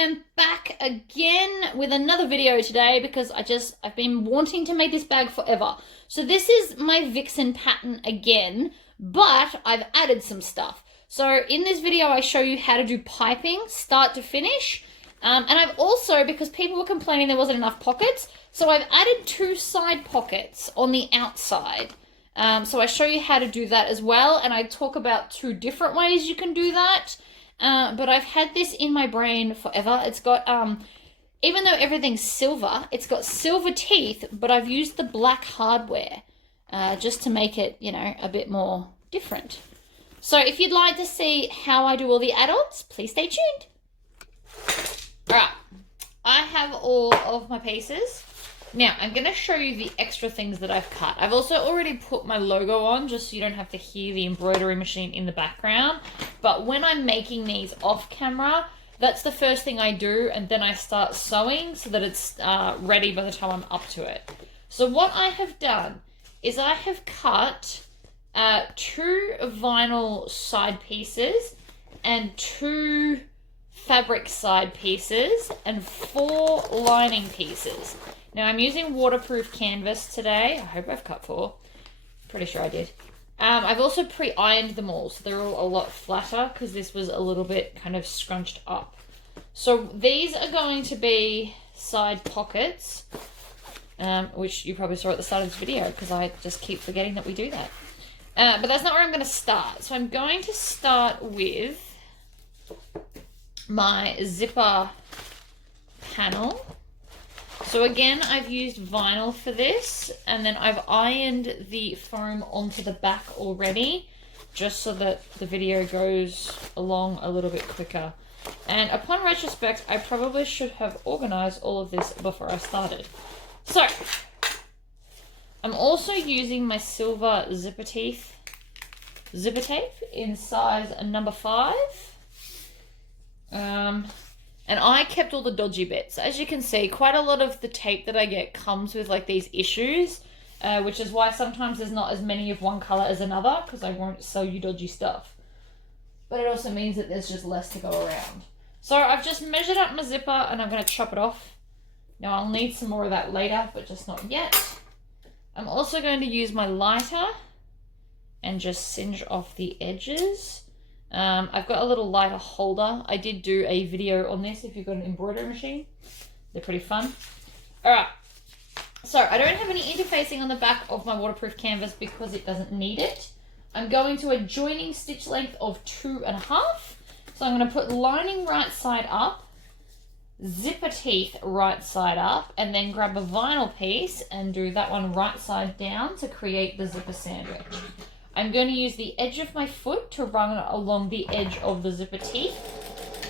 am back again with another video today because I've been wanting to make this bag forever. So this is my Vixen pattern again, but I've added some stuff. So in this video, I show you how to do piping, start to finish. And I've also, because people were complaining there wasn't enough pockets, so I've added 2 side pockets on the outside. So I show you how to do that as well, and I talk about 2 different ways you can do that. But I've had this in my brain forever. It's got, even though everything's silver, it's got silver teeth, but I've used the black hardware just to make it, you know, a bit more different. So if you'd like to see how I do all the add-ons, please stay tuned. All right, I have all of my pieces. Now, I'm going to show you the extra things that I've cut. I've also already put my logo on just so you don't have to hear the embroidery machine in the background. But when I'm making these off camera, that's the first thing I do, and then I start sewing so that it's ready by the time I'm up to it. So what I have done is I have cut 2 vinyl side pieces and 2 fabric side pieces and 4 lining pieces. Now I'm using waterproof canvas today. I hope I've cut 4. Pretty sure I did. I've also pre-ironed them all, so they're all a lot flatter because this was a little bit kind of scrunched up. So these are going to be side pockets, which you probably saw at the start of this video because I just keep forgetting that we do that. But that's not where I'm going to start. So I'm going to start with my zipper panel. So again, I've used vinyl for this, and then I've ironed the foam onto the back already, just so that the video goes along a little bit quicker. And upon retrospect, I probably should have organized all of this before I started. So, I'm also using my silver zipper tape in size number 5. And I kept all the dodgy bits. As you can see, quite a lot of the tape that I get comes with like these issues, which is why sometimes there's not as many of one color as another, because I won't sell you dodgy stuff. But it also means that there's just less to go around. So I've just measured up my zipper and I'm going to chop it off. Now I'll need some more of that later, but just not yet. I'm also going to use my lighter and just singe off the edges. I've got a little lighter holder. I did do a video on this if you've got an embroidery machine. They're pretty fun. Alright, so I don't have any interfacing on the back of my waterproof canvas because it doesn't need it. I'm going to a joining stitch length of 2.5. So I'm going to put lining right side up, zipper teeth right side up, and then grab a vinyl piece and do that one right side down to create the zipper sandwich. I'm going to use the edge of my foot to run along the edge of the zipper teeth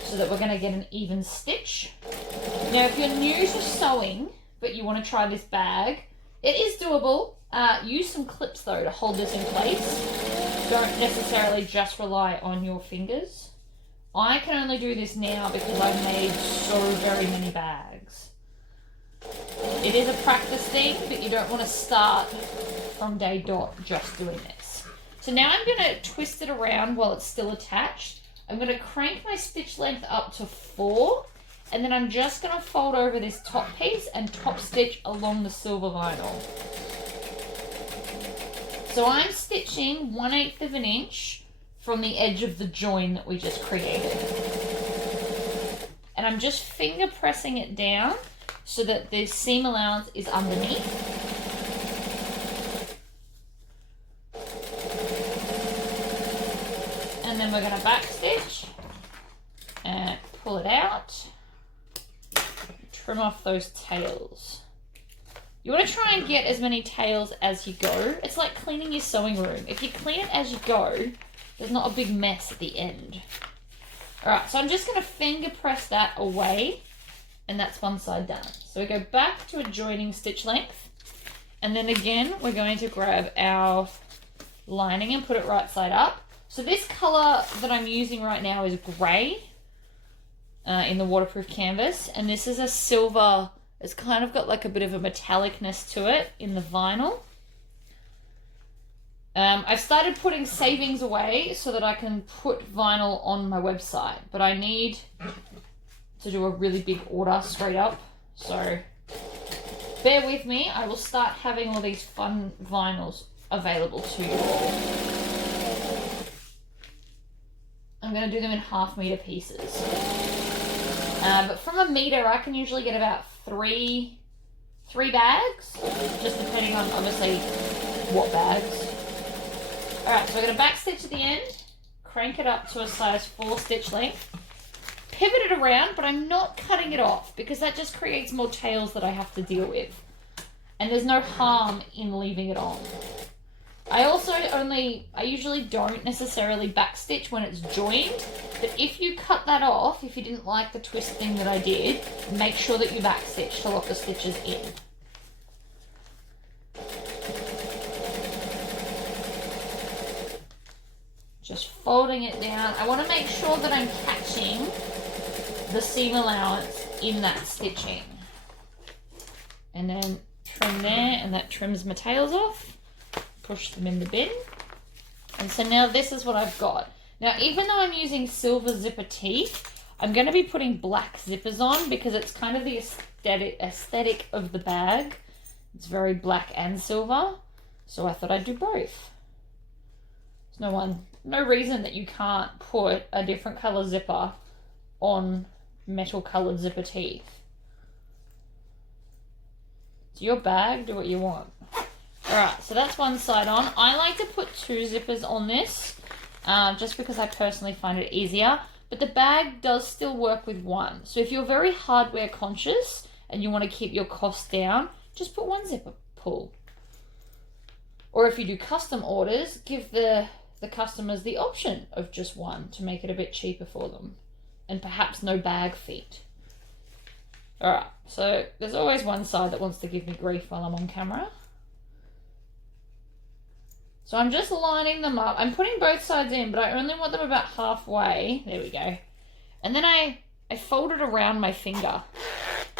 so that we're going to get an even stitch. Now, if you're new to sewing, but you want to try this bag, it is doable. Use some clips though to hold this in place. Don't necessarily just rely on your fingers. I can only do this now because I've made so very many bags. It is a practice thing, but you don't want to start from day dot just doing this. So now I'm going to twist it around while it's still attached. I'm going to crank my stitch length up to 4, and then I'm just going to fold over this top piece and top stitch along the silver vinyl. So I'm stitching 1/8 of an inch from the edge of the join that we just created. And I'm just finger pressing it down so that the seam allowance is underneath. And then we're going to back stitch and pull it out, trim off those tails. You want to try and get as many tails as you go. It's like cleaning your sewing room. If you clean it as you go, there's not a big mess at the end. Alright, so I'm just going to finger press that away, and that's one side done. So we go back to a joining stitch length, and then again we're going to grab our lining and put it right side up. So this color that I'm using right now is grey in the waterproof canvas, and this is a silver. It's kind of got like a bit of a metallicness to it in the vinyl. I've started putting savings away so that I can put vinyl on my website, but I need to do a really big order straight up. So bear with me. I will start having all these fun vinyls available to you all. I'm going to do them in 1/2 meter pieces. But from a meter, I can usually get about three bags, just depending on obviously what bags. Alright, so we're going to back stitch at the end, crank it up to a size 4 stitch length, pivot it around, but I'm not cutting it off because that just creates more tails that I have to deal with. And there's no harm in leaving it on. I usually don't necessarily back stitch when it's joined, but if you cut that off, if you didn't like the twist thing that I did, make sure that you back stitch to lock the stitches in. Just folding it down. I want to make sure that I'm catching the seam allowance in that stitching. And then trim there, and that trims my tails off. Push them in the bin. And so now this is what I've got. Now, even though I'm using silver zipper teeth, I'm going to be putting black zippers on because it's kind of the aesthetic of the bag. It's very black and silver. So I thought I'd do both. There's no reason that you can't put a different color zipper on metal colored zipper teeth. It's your bag, do what you want. Alright, so that's one side on. I like to put 2 zippers on this, just because I personally find it easier. But the bag does still work with 1. So if you're very hardware conscious and you want to keep your costs down, just put 1 zipper pull. Or if you do custom orders, give the customers the option of just 1 to make it a bit cheaper for them. And perhaps no bag feet. Alright, so there's always one side that wants to give me grief while I'm on camera. So I'm just lining them up. I'm putting both sides in, but I only want them about halfway. There we go. And then I fold it around my finger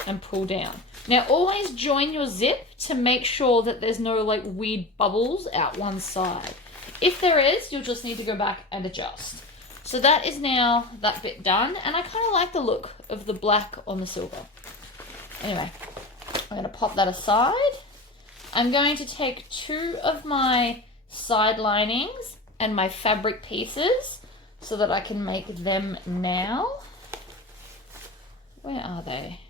and pull down. Now always join your zip to make sure that there's no like weird bubbles out one side. If there is, you'll just need to go back and adjust. So that is now that bit done, and I kind of like the look of the black on the silver. Anyway, I'm going to pop that aside. I'm going to take 2 of my side linings and my fabric pieces so that I can make them now. Where are they?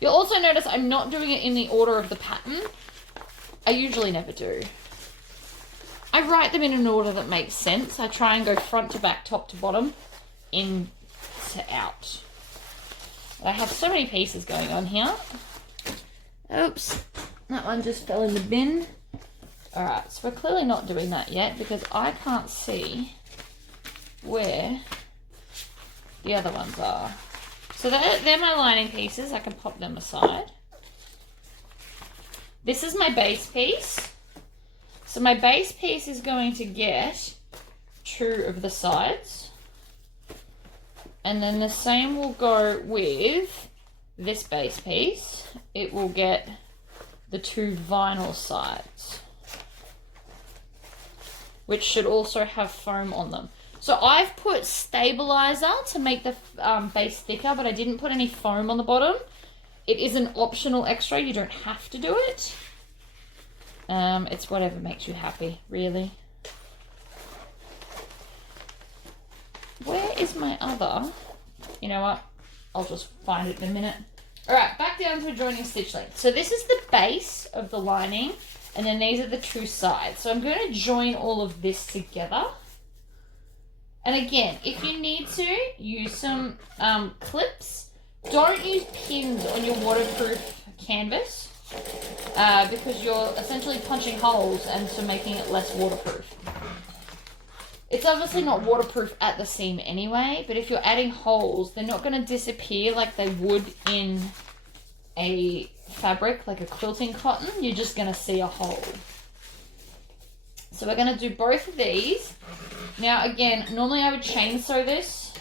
You'll also notice I'm not doing it in the order of the pattern. I usually never do. I write them in an order that makes sense. I try and go front to back, top to bottom, in to out. I have so many pieces going on here. Oops, that one just fell in the bin. Alright, so we're clearly not doing that yet because I can't see where the other ones are. So they're my lining pieces. I can pop them aside. This is my base piece. So my base piece is going to get 2 of the sides. And then the same will go with this base piece. It will get the 2 vinyl sides, which should also have foam on them. So I've put stabiliser to make the base thicker, but I didn't put any foam on the bottom. It is an optional extra. You don't have to do it. It's whatever makes you happy, really. Where is my other? You know what? I'll just find it in a minute. Alright, back down to joining stitch length. So this is the base of the lining, and then these are the 2 sides. So I'm going to join all of this together. And again, if you need to, use some clips. Don't use pins on your waterproof canvas because you're essentially punching holes and so making it less waterproof. It's obviously not waterproof at the seam anyway, but if you're adding holes, they're not going to disappear like they would in a fabric, like a quilting cotton. You're just going to see a hole. So we're going to do both of these. Now again, normally I would chain sew this,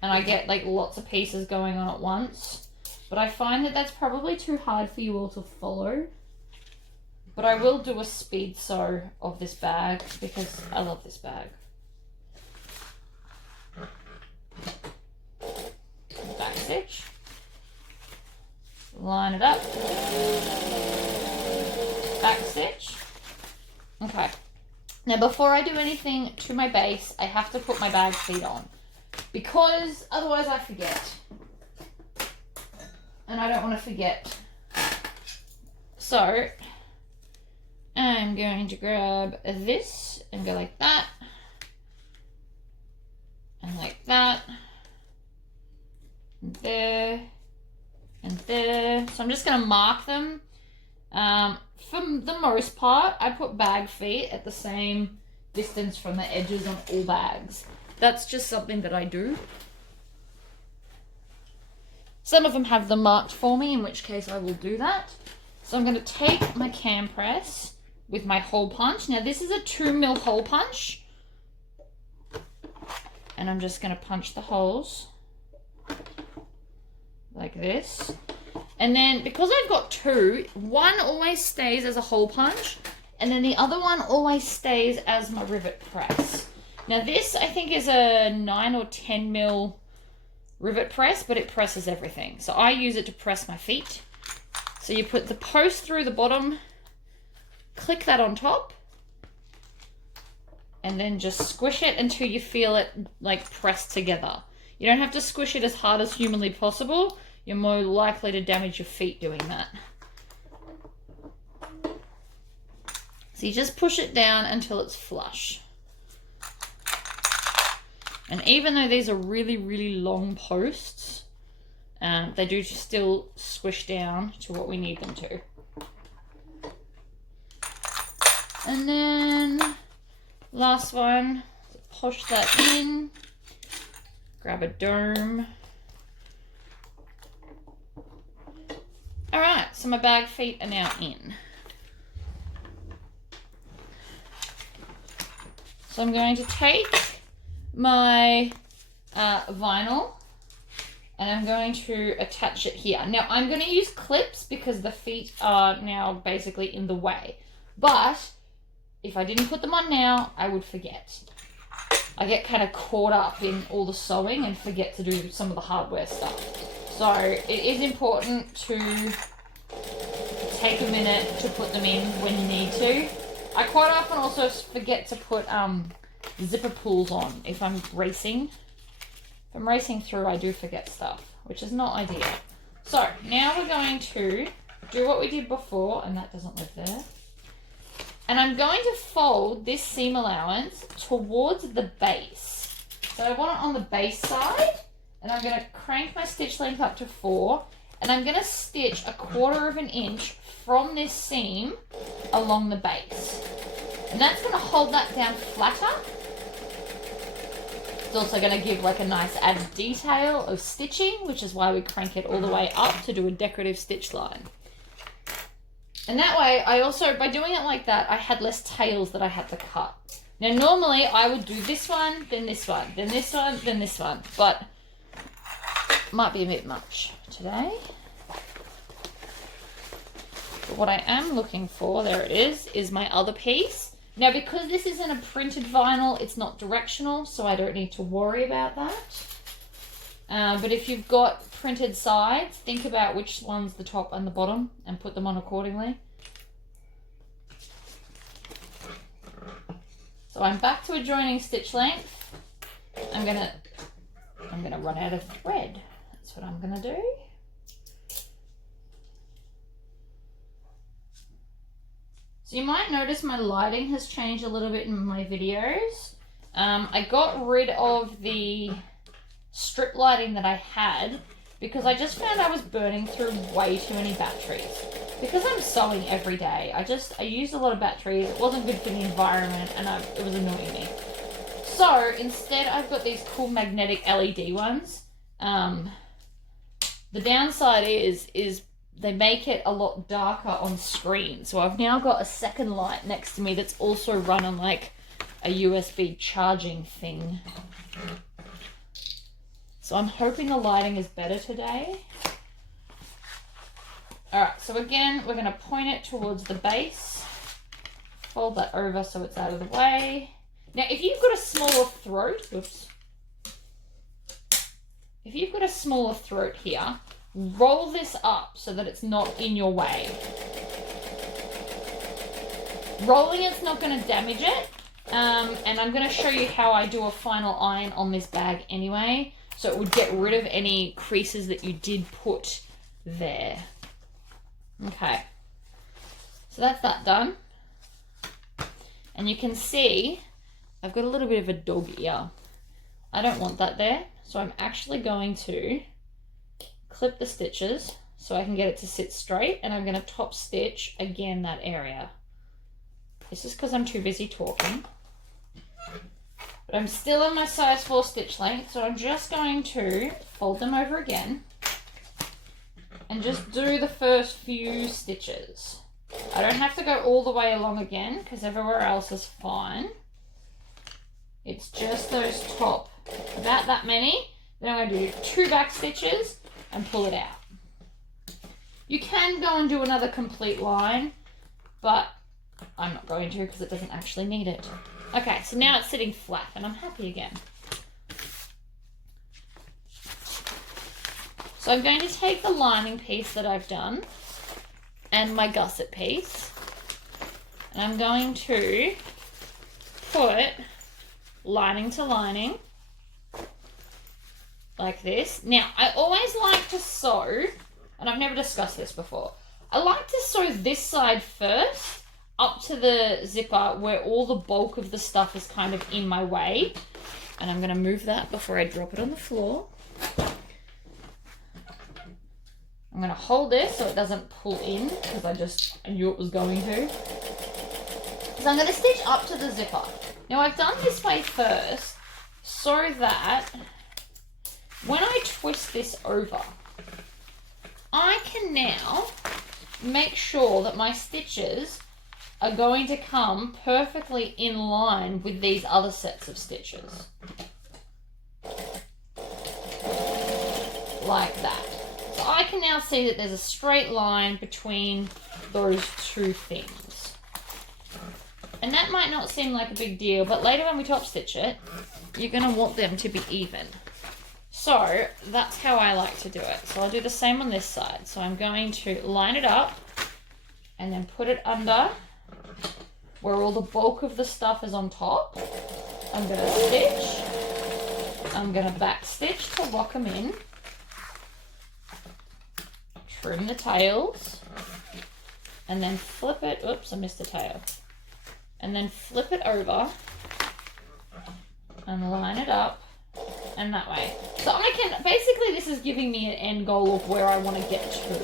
and I get like lots of pieces going on at once, but I find that that's probably too hard for you all to follow. But I will do a speed sew of this bag because I love this bag. stitch, line it up, back stitch. Okay. Now before I do anything to my base, I have to put my bag feet on because otherwise I forget. And I don't want to forget. So I'm going to grab this and go like that. And like that. And there. And there. So I'm just going to mark them. For the most part, I put bag feet at the same distance from the edges on all bags. That's just something that I do. Some of them have them marked for me, in which case I will do that. So I'm going to take my cam press with my hole punch. Now this is a 2mm hole punch. And I'm just going to punch the holes like this. And then because I've got two, one always stays as a hole punch and then the other one always stays as my rivet press. Now this I think is a 9 or 10mm rivet press, but it presses everything. So I use it to press my feet. So you put the post through the bottom, click that on top, and then just squish it until you feel it like pressed together. You don't have to squish it as hard as humanly possible. You're more likely to damage your feet doing that. So you just push it down until it's flush. And even though these are really, really long posts, they do still squish down to what we need them to. And then last one, push that in, grab a dome. All right, so my bag feet are now in. So I'm going to take my vinyl and I'm going to attach it here. Now I'm going to use clips because the feet are now basically in the way. But if I didn't put them on now, I would forget. I get kind of caught up in all the sewing and forget to do some of the hardware stuff. So it is important to take a minute to put them in when you need to. I quite often also forget to put zipper pulls on if I'm racing. If I'm racing through, I do forget stuff, which is not ideal. So now we're going to do what we did before, and that doesn't live there. And I'm going to fold this seam allowance towards the base. So I want it on the base side. And I'm going to crank my stitch length up to 4. And I'm going to stitch 1/4 inch from this seam along the base. And that's going to hold that down flatter. It's also going to give like a nice added detail of stitching, which is why we crank it all the way up to do a decorative stitch line. And that way, I also, by doing it like that, I had less tails that I had to cut. Now normally I would do this one, then this one, then this one, then this one. But might be a bit much today. But what I am looking for, there it is my other piece. Now because this isn't a printed vinyl, it's not directional, so I don't need to worry about that. But if you've got printed sides, think about which one's the top and the bottom and put them on accordingly. So I'm back to a joining stitch length. I'm gonna run out of thread. That's what I'm gonna do. So you might notice my lighting has changed a little bit in my videos. I got rid of the strip lighting that I had because I just found I was burning through way too many batteries. Because I'm sewing every day, I used a lot of batteries. It wasn't good for the environment and it was annoying me. So instead I've got these cool magnetic LED ones. The downside is they make it a lot darker on screen. So I've now got a second light next to me that's also run on like a USB charging thing. So I'm hoping the lighting is better today. Alright, so again, we're going to point it towards the base. Fold that over so it's out of the way. Now, if you've got a smaller throat, oops. if you've got a smaller throat here, roll this up so that it's not in your way. Rolling it's not going to damage it, and I'm going to show you how I do a final iron on this bag anyway, so it would get rid of any creases that you did put there. Okay, so that's that done. And you can see I've got a little bit of a dog ear. I don't want that there, so I'm actually going to clip the stitches so I can get it to sit straight, and I'm going to top stitch again that area. This is because I'm too busy talking. But I'm still on my size 4 stitch length, so I'm just going to fold them over again and just do the first few stitches. I don't have to go all the way along again because everywhere else is fine. It's just those top, about that many. Then I'm going to do 2 back stitches and pull it out. You can go and do another complete line, but I'm not going to because it doesn't actually need it. Okay, so now it's sitting flat and I'm happy again. So I'm going to take the lining piece that I've done and my gusset piece, and I'm going to put lining to lining like this. Now, I always like to sew, and I've never discussed this before, I like to sew this side first up to the zipper where all the bulk of the stuff is kind of in my way. And I'm going to move that before I drop it on the floor. I'm going to hold this so it doesn't pull in because I knew it was going to. So I'm going to stitch up to the zipper. Now I've done this way first so that when I twist this over, I can now make sure that my stitches are going to come perfectly in line with these other sets of stitches. Like that. So I can now see that there's a straight line between those two things. And that might not seem like a big deal, but later when we top stitch it, you're going to want them to be even. So that's how I like to do it. So I'll do the same on this side. So I'm going to line it up and then put it under where all the bulk of the stuff is on top. I'm going to stitch. I'm going to back stitch to lock them in. Trim the tails. And then flip it. Oops, I missed a tail. And then flip it over and line it up. And that way. So I can, basically this is giving me an end goal of where I want to get to,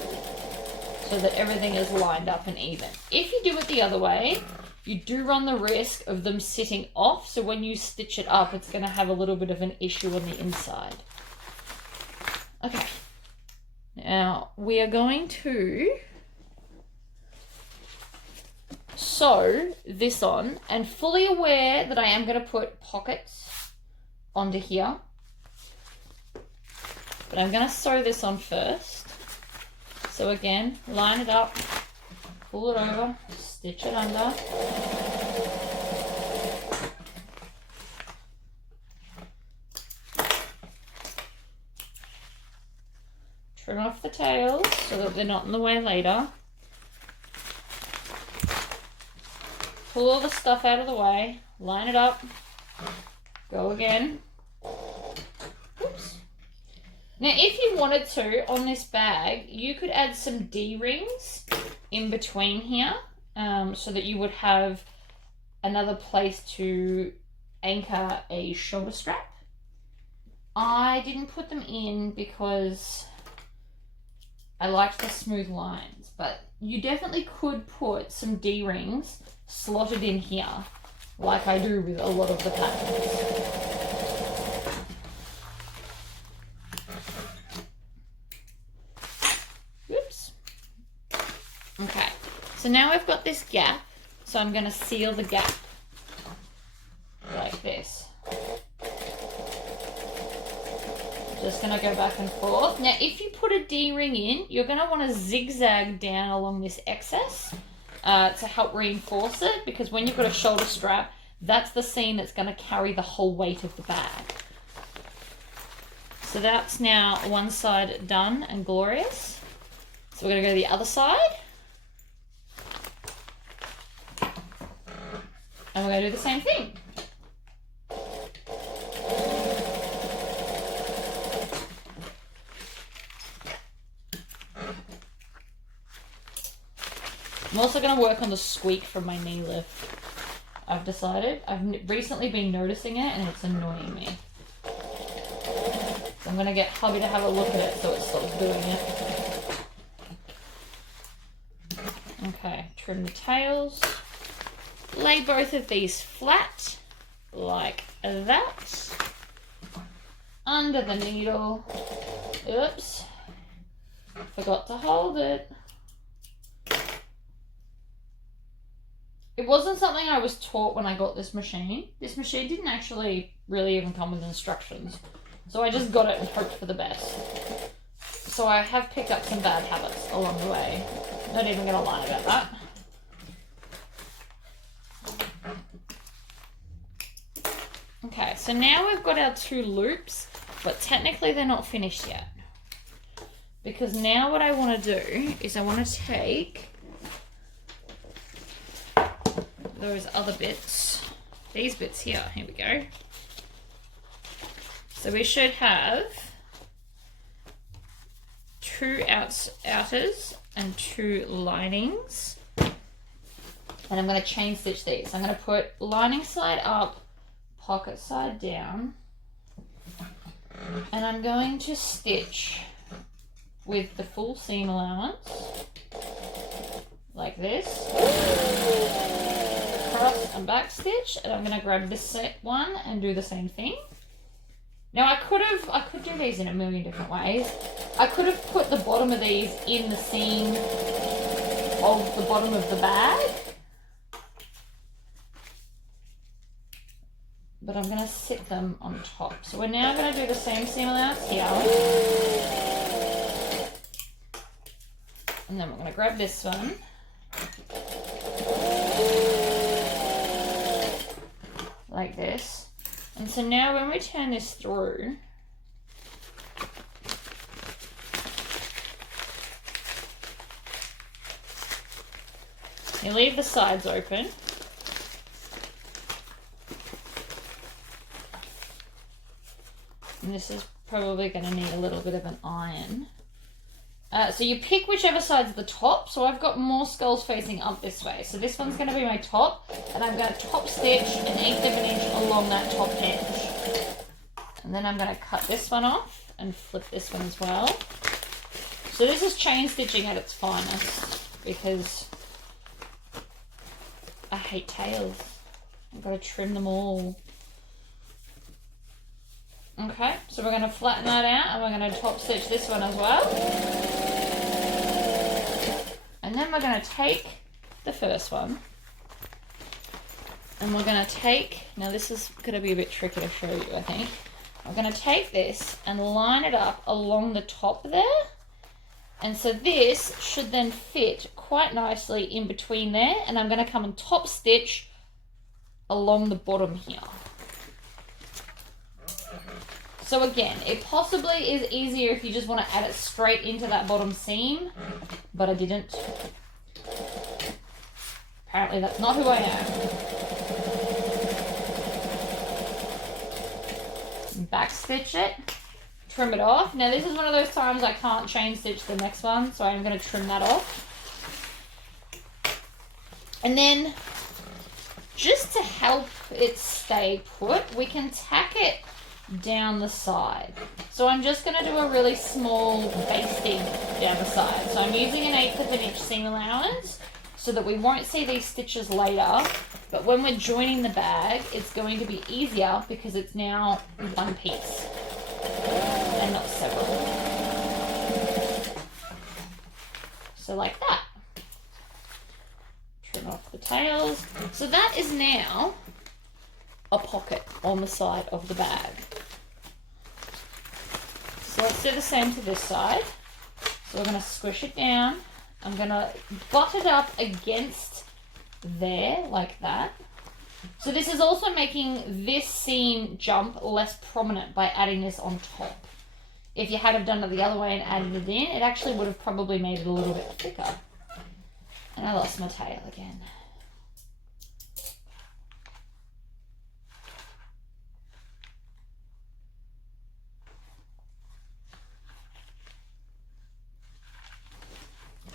so that everything is lined up and even. If you do it the other way, you do run the risk of them sitting off, so when you stitch it up, it's going to have a little bit of an issue on the inside. Okay. Now, we are going to sew this on, and fully aware that I am going to put pockets onto here, but I'm going to sew this on first. So again, line it up, pull it over, stitch it under. Trim off the tails so that they're not in the way later. Pull all the stuff out of the way, line it up, go again. Oops. Now, if you wanted to, on this bag, you could add some D-rings in between here, so that you would have another place to anchor a shoulder strap. I didn't put them in because I liked the smooth lines, but you definitely could put some D-rings slotted in here, like I do with a lot of the patterns. Oops. Okay, so now I've got this gap, so I'm going to seal the gap like this. Just going to go back and forth. Now, if you put a D-ring in, you're going to want to zigzag down along this excess to help reinforce it, because when you've got a shoulder strap, that's the seam that's going to carry the whole weight of the bag. So that's now one side done and glorious. So we're going to go to the other side. And we're going to do the same thing. I'm also going to work on the squeak from my knee lift. I've decided. I've recently been noticing it and it's annoying me. So I'm going to get hubby to have a look at it so it stops doing it. Okay, trim the tails. Lay both of these flat like that. Under the needle. Oops. Forgot to hold it. It wasn't something I was taught when I got this machine. This machine didn't actually really even come with instructions. So I just got it and hoped for the best. So I have picked up some bad habits along the way. Not even going to lie about that. Okay, so now we've got our 2 loops, but technically they're not finished yet. Because now what I want to do is I want to take those other bits, these bits here we go. So we should have 2 outers and 2 linings. And I'm going to chain stitch these. I'm going to put lining side up, pocket side down. And I'm going to stitch with the full seam allowance, like this. Cross and back stitch, and I'm going to grab this one and do the same thing. Now I could do these in a million different ways. I could have put the bottom of these in the seam of the bottom of the bag. But I'm going to sit them on top. So we're now going to do the same seam allowance here. And then we're going to grab this one. Like this. And so now when we turn this through, you leave the sides open. And this is probably going to need a little bit of an iron. So you pick whichever side's the top. So I've got more skulls facing up this way. So this one's going to be my top. And I'm going to top stitch 1/8 of an inch along that top edge. And then I'm going to cut this one off and flip this one as well. So this is chain stitching at its finest. Because I hate tails. I've got to trim them all. Okay, so we're going to flatten that out and we're going to top stitch this one as well. And then we're going to take the first one and we're going to take, now this is going to be a bit tricky to show you, I think. I'm going to take this and line it up along the top there. And so this should then fit quite nicely in between there. And I'm going to come and top stitch along the bottom here. So again, it possibly is easier if you just want to add it straight into that bottom seam, but I didn't. Apparently that's not who I am. Back stitch it, trim it off. Now this is one of those times I can't chain stitch the next one, so I'm going to trim that off. And then just to help it stay put, we can tack it down the side. So I'm just going to do a really small basting down the side. So I'm using 1/8 of an inch seam allowance so that we won't see these stitches later, but when we're joining the bag it's going to be easier because it's now one piece and not several. So like that. Trim off the tails. So that is now a pocket on the side of the bag. So let's do the same to this side. So we're going to squish it down. I'm going to butt it up against there like that. So this is also making this seam jump less prominent by adding this on top. if you had have done it the other way and added it in, it actually would have probably made it a little bit thicker. And I lost my tail again.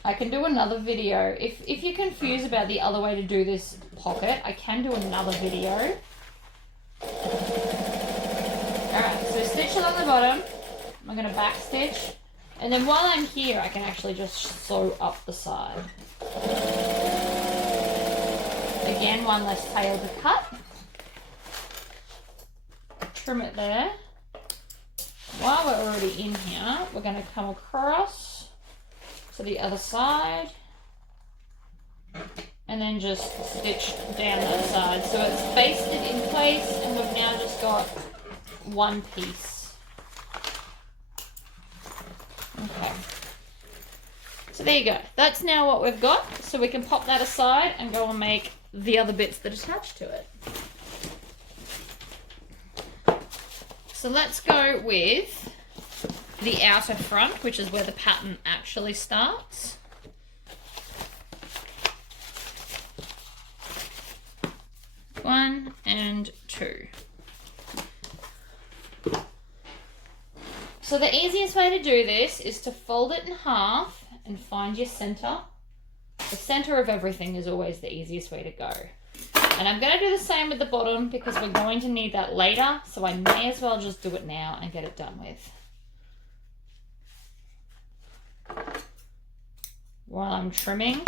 I can do another video. If you're confused about the other way to do this pocket, I can do another video. Alright, so stitch along the bottom. I'm going to back stitch. And then while I'm here, I can actually just sew up the side. Again, one less tail to cut. Trim it there. While we're already in here, we're going to come across to the other side and then just stitch down that side. So it's basted in place and we've now just got one piece. Okay. So there you go. That's now what we've got. So we can pop that aside and go and make the other bits that attach to it. So let's go with the outer front, which is where the pattern actually starts. One and two. So the easiest way to do this is to fold it in half and find your center. The center of everything is always the easiest way to go. And I'm going to do the same with the bottom because we're going to need that later, so I may as well just do it now and get it done with. While I'm trimming.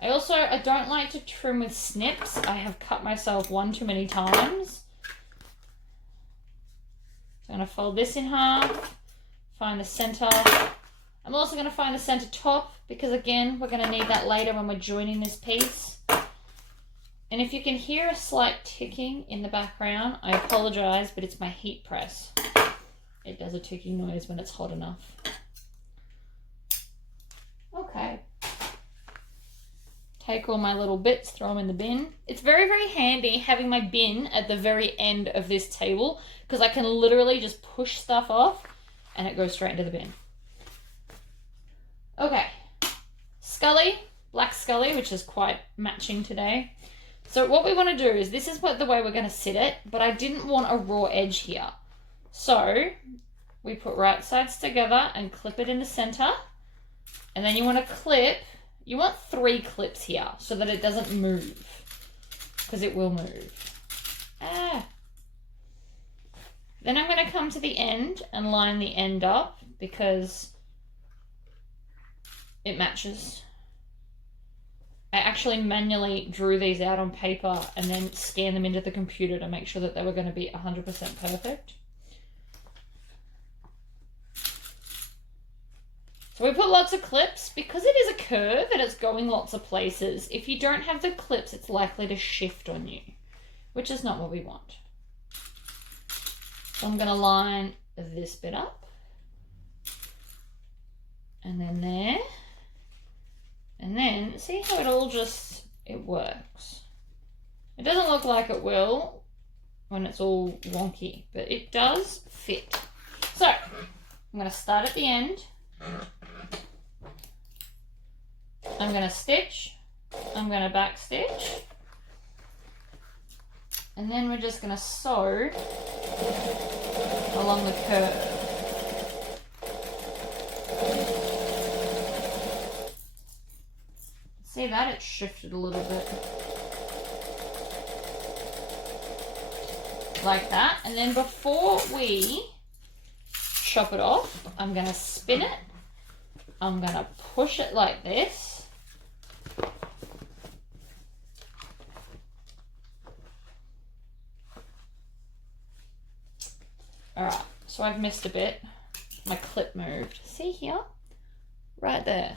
I don't like to trim with snips. I have cut myself one too many times. So I'm going to fold this in half, find the center. I'm also going to find the center top because again, we're going to need that later when we're joining this piece. And if you can hear a slight ticking in the background, I apologize, but it's my heat press. It does a ticking noise when it's hot enough. Okay. Take all my little bits, throw them in the bin. It's very, very handy having my bin at the very end of this table because I can literally just push stuff off and it goes straight into the bin. Okay. Scully, black Scully, which is quite matching today. So what we want to do is, this is the way we're going to sit it, but I didn't want a raw edge here. So we put right sides together and clip it in the center. And then you want to clip, you want 3 clips here so that it doesn't move, because it will move. Then I'm going to come to the end and line the end up because it matches. I actually manually drew these out on paper and then scanned them into the computer to make sure that they were going to be 100% perfect. So we put lots of clips because it is a curve and it's going lots of places. If you don't have the clips, it's likely to shift on you, which is not what we want. So I'm going to line this bit up and then there. And then, see how it all just, it works. It doesn't look like it will when it's all wonky, but it does fit. So, I'm going to start at the end. I'm going to stitch. I'm going to back stitch. And then we're just going to sew along the curve. See that? It shifted a little bit. Like that. And then before we chop it off, I'm going to spin it. I'm going to push it like this. Alright, so I've missed a bit. My clip moved. See here? Right there.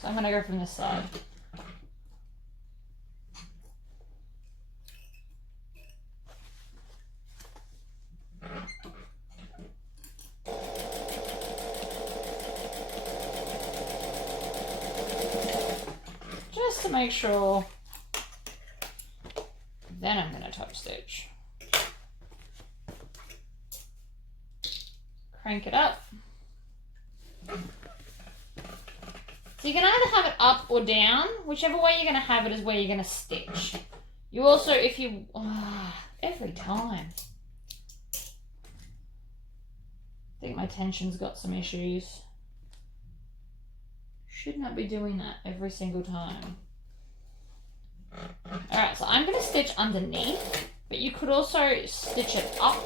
So I'm going to go from this side. Just to make sure. Then I'm going to top stitch. crank it up. So you can either have it up or down. Whichever way you're going to have it is where you're going to stitch. You also, if you... every time. I think my tension's got some issues. Should not be doing that every single time. Alright, so I'm going to stitch underneath, but you could also stitch it up.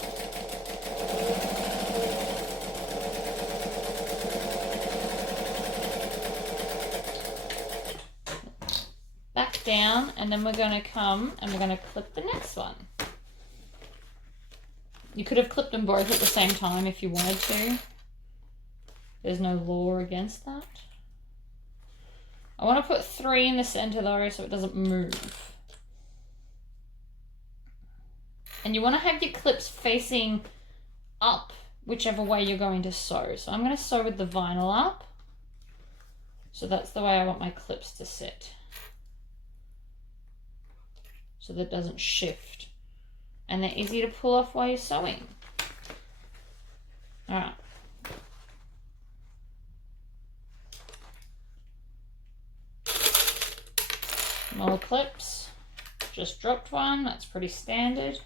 Back down, and then we're going to come and we're going to clip the next one. You could have clipped them both at the same time if you wanted to. There's no law against that. I want to put 3 in the center though so it doesn't move. And you want to have your clips facing up whichever way you're going to sew. So I'm going to sew with the vinyl up. So that's the way I want my clips to sit. So that it doesn't shift. And they're easy to pull off while you're sewing. Alright. More clips. Just dropped one. That's pretty standard.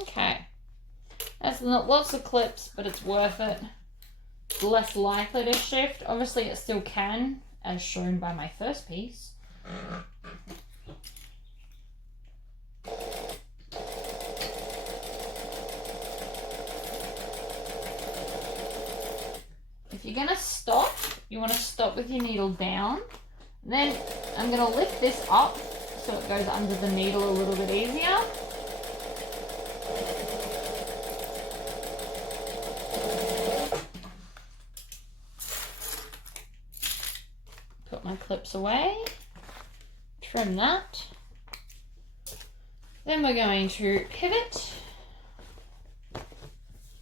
Okay. That's not lots of clips, but it's worth it. It's less likely to shift. Obviously it still can, as shown by my first piece. If you're going to stop, you want to stop with your needle down. And then I'm going to lift this up so it goes under the needle a little bit easier. Put my clips away, trim that. Then we're going to pivot,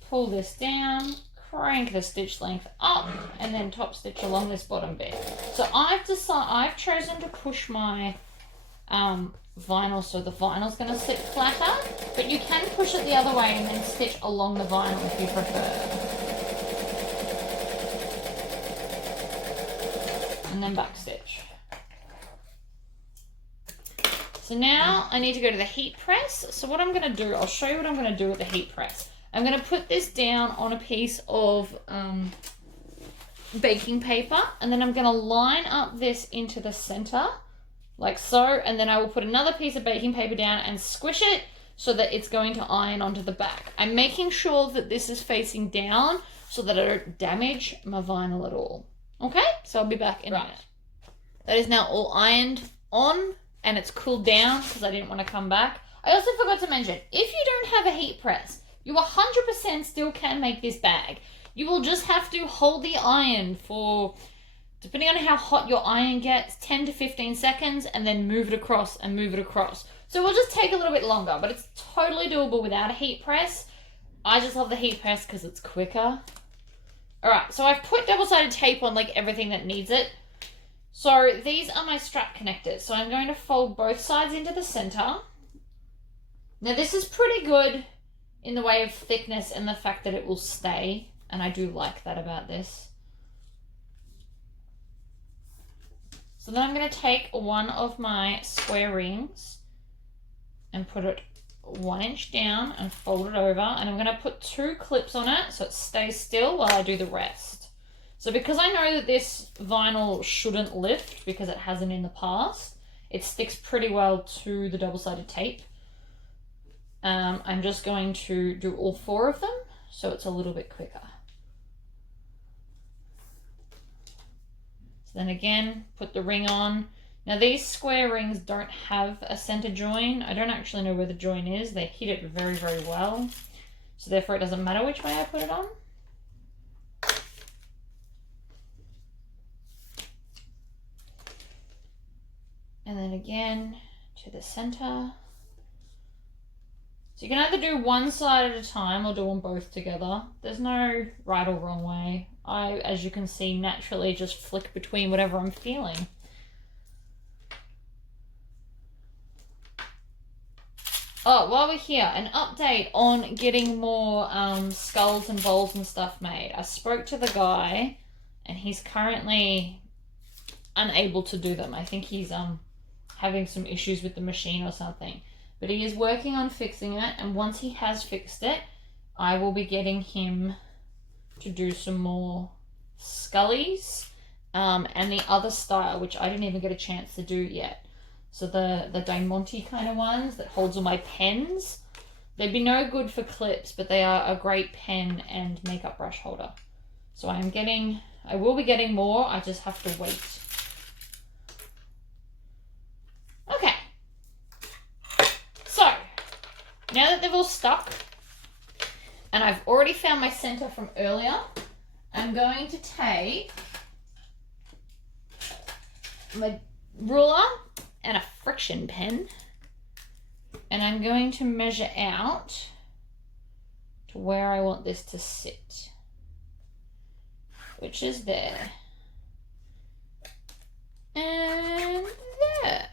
pull this down, crank the stitch length up, and then top stitch along this bottom bit. So I've chosen to push my vinyl so the vinyl's going to sit flatter, but you can push it the other way and then stitch along the vinyl if you prefer. And then back stitch. So now I need to go to the heat press. So what I'm going to do, I'll show you what I'm going to do with the heat press. I'm going to put this down on a piece of baking paper, and then I'm going to line up this into the center like so, and then I will put another piece of baking paper down and squish it so that it's going to iron onto the back. I'm making sure that this is facing down so that I don't damage my vinyl at all. Okay, so I'll be back in a minute. That is now all ironed on, and it's cooled down because I didn't want to come back. I also forgot to mention, if you don't have a heat press, you 100% still can make this bag. You will just have to hold the iron for, depending on how hot your iron gets, 10 to 15 seconds, and then move it across and move it across. So it will just take a little bit longer, but it's totally doable without a heat press. I just love the heat press because it's quicker. Alright, so I've put double-sided tape on like everything that needs it. So these are my strap connectors. So I'm going to fold both sides into the center. Now this is pretty good in the way of thickness and the fact that it will stay. And I do like that about this. So then I'm going to take one of my square rings and put it 1 inch down and fold it over, and I'm going to put 2 clips on it so it stays still while I do the rest. So because I know that this vinyl shouldn't lift because it hasn't in the past, it sticks pretty well to the double-sided tape. I'm just going to do all 4 of them so it's a little bit quicker. So then again, put the ring on. Now these square rings don't have a center join. I don't actually know where the join is. They hit it very, very well. So therefore it doesn't matter which way I put it on. And then again to the center. So you can either do one side at a time or do them both together. There's no right or wrong way. I, as you can see, naturally just flick between whatever I'm feeling. Oh, while we're here, an update on getting more skulls and bowls and stuff made. I spoke to the guy and he's currently unable to do them. I think he's having some issues with the machine or something. But he is working on fixing it, and once he has fixed it, I will be getting him to do some more scullies and the other style, which I didn't even get a chance to do yet. So the Diamante kind of ones that holds all my pens. They'd be no good for clips, but they are a great pen and makeup brush holder. So I will be getting more. I just have to wait. Okay. So now that they've all stuck, and I've already found my center from earlier, I'm going to take my ruler and a friction pen, and I'm going to measure out to where I want this to sit, which is there and there.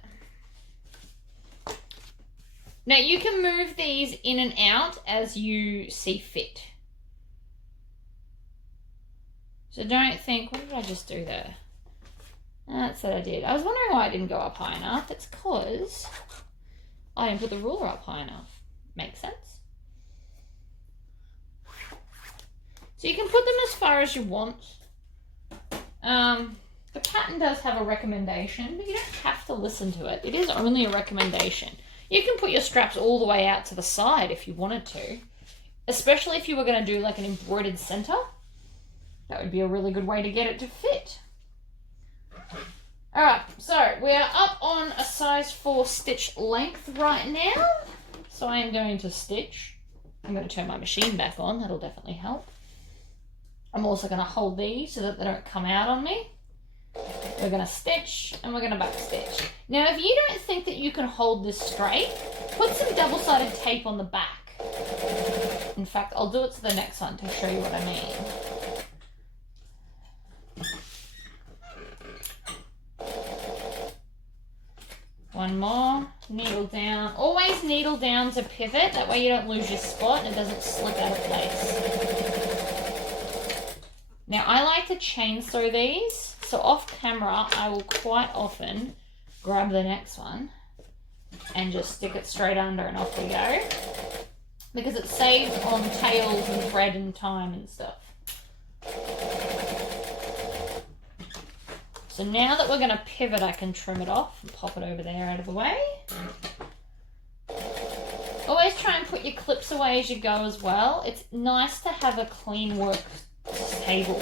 Now you can move these in and out as you see fit. So don't think, what did I just do there? That's what I did. I was wondering why I didn't go up high enough. It's because I didn't put the ruler up high enough. Makes sense? So you can put them as far as you want. The pattern does have a recommendation, but you don't have to listen to it. It is only a recommendation. You can put your straps all the way out to the side if you wanted to, especially if you were going to do like an embroidered center. That would be a really good way to get it to fit. Alright, so we are up on a size 4 stitch length right now. So I am going to stitch. I'm going to turn my machine back on. That'll definitely help. I'm also going to hold these so that they don't come out on me. We're going to stitch and we're going to back stitch. Now, if you don't think that you can hold this straight, put some double-sided tape on the back. In fact, I'll do it to the next one to show you what I mean. One more, needle down. Always needle down to pivot, that way you don't lose your spot and it doesn't slip out of place. Now I like to chain sew these, so off camera I will quite often grab the next one and just stick it straight under and off we go, because it saves on tails and thread and time and stuff. So now that we're going to pivot, I can trim it off and pop it over there out of the way. Always try and put your clips away as you go as well. It's nice to have a clean work table.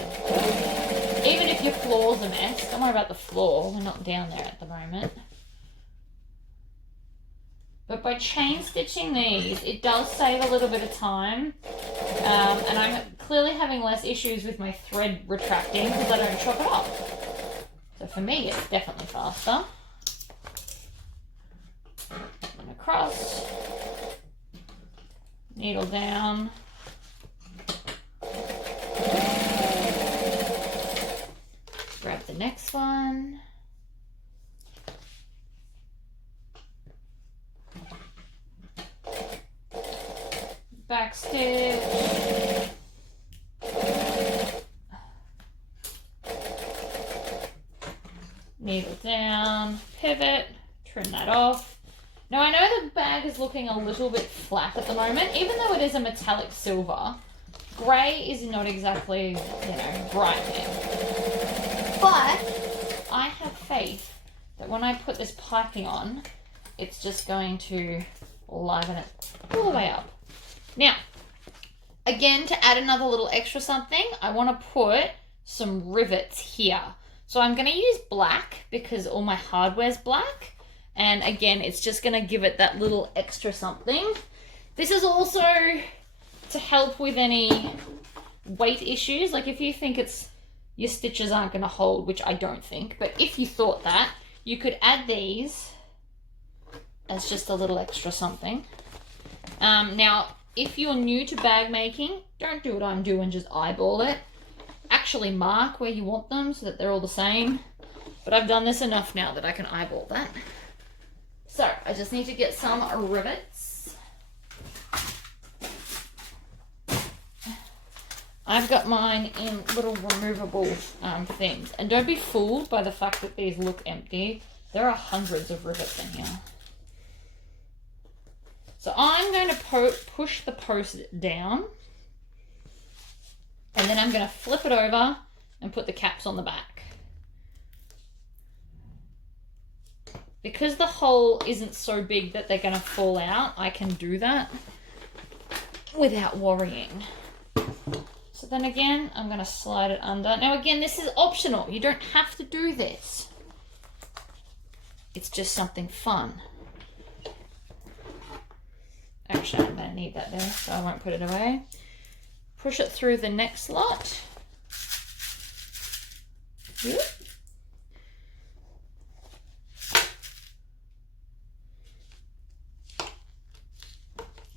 Even if your floor's a mess, don't worry about the floor. We're not down there at the moment. But by chain stitching these, it does save a little bit of time. And I'm clearly having less issues with my thread retracting because I don't chop it off. So for me, it's definitely faster. And across, needle down. Grab the next one. Back stitch. Needle down, pivot, trim that off. Now I know the bag is looking a little bit flat at the moment, even though it is a metallic silver. Grey is not exactly, you know, brightening. But I have faith that when I put this piping on, it's just going to liven it all the way up. Now, again, to add another little extra something, I want to put some rivets here. So I'm going to use black because all my hardware's black. And again, it's just going to give it that little extra something. This is also to help with any weight issues. Like if you think your stitches aren't going to hold, which I don't think, but if you thought that, you could add these as just a little extra something. Now, if you're new to bag making, don't do what I'm doing, just eyeball it. Actually mark where you want them so that they're all the same. But I've done this enough now that I can eyeball that. So I just need to get some rivets. I've got mine in little removable things. And don't be fooled by the fact that these look empty. There are hundreds of rivets in here. So I'm going to push the post down. And then I'm going to flip it over and put the caps on the back. Because the hole isn't so big that they're going to fall out, I can do that without worrying. So then again, I'm going to slide it under. Now again, this is optional. You don't have to do this. It's just something fun. Actually, I'm going to need that there, so I won't put it away. Push it through the next slot. Yep.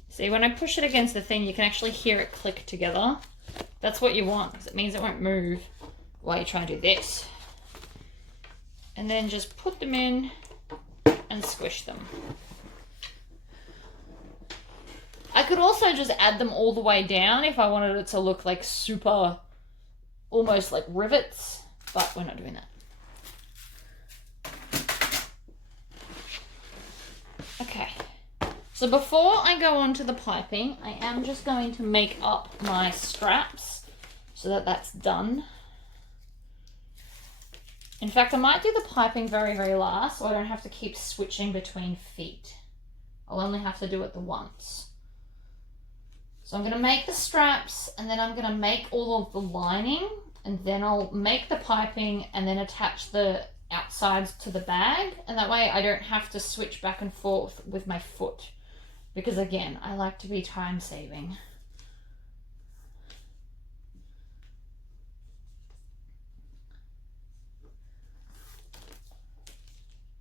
See, when I push it against the thing, you can actually hear it click together. That's what you want, because it means it won't move while you try and do this. And then just put them in and squish them. I could also just add them all the way down if I wanted it to look like super, almost like rivets, but we're not doing that. Okay. So before I go on to the piping, I am just going to make up my straps so that that's done. In fact, I might do the piping very, very last so I don't have to keep switching between feet. I'll only have to do it the once. So I'm going to make the straps and then I'm going to make all of the lining and then I'll make the piping and then attach the outsides to the bag. And that way I don't have to switch back and forth with my foot. Because again, I like to be time saving.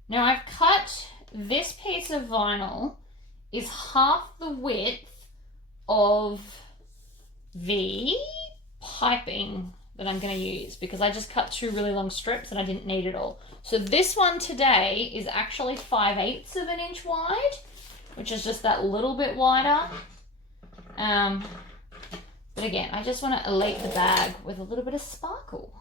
Now I've cut this piece of vinyl is half the width of the piping that I'm going to use because I just cut 2 really long strips and I didn't need it all. So this one today is actually 5/8 of an inch wide, which is just that little bit wider. But again, I just want to elate the bag with a little bit of sparkle.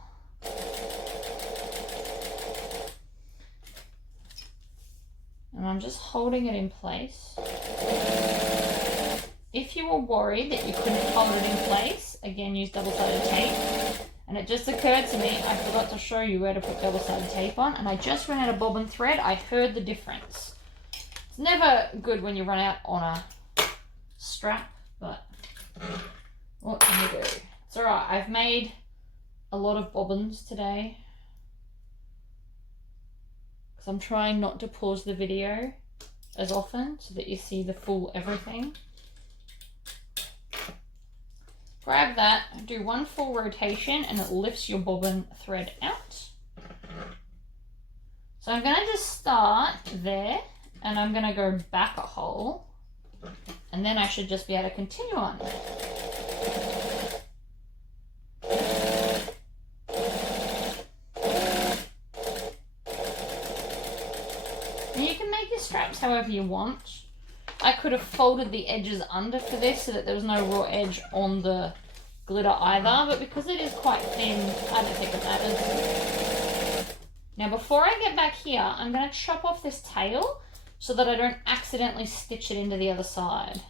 And I'm just holding it in place. If you were worried that you couldn't hold it in place, again, use double-sided tape. And it just occurred to me, I forgot to show you where to put double-sided tape on, and I just ran out of bobbin thread. I heard the difference. It's never good when you run out on a strap, but what can you do? It's all right. I've made a lot of bobbins today because I'm trying not to pause the video as often so that you see the full everything. Grab that, do 1 full rotation and it lifts your bobbin thread out. So I'm going to just start there and I'm going to go back a hole and then I should just be able to continue on. And you can make your straps however you want. I could have folded the edges under for this so that there was no raw edge on the glitter either, but because it is quite thin, I don't think it matters. Now before I get back here, I'm going to chop off this tail so that I don't accidentally stitch it into the other side.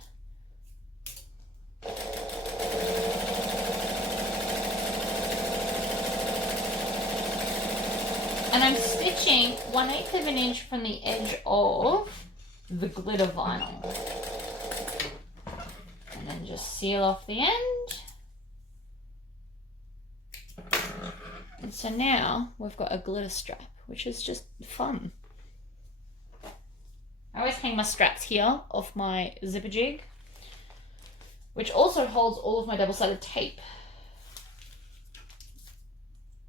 And I'm stitching 1/8 of an inch from the edge of the glitter vinyl. And then just seal off the end. And so now we've got a glitter strap, which is just fun. I always hang my straps here off my zipper jig, which also holds all of my double-sided tape.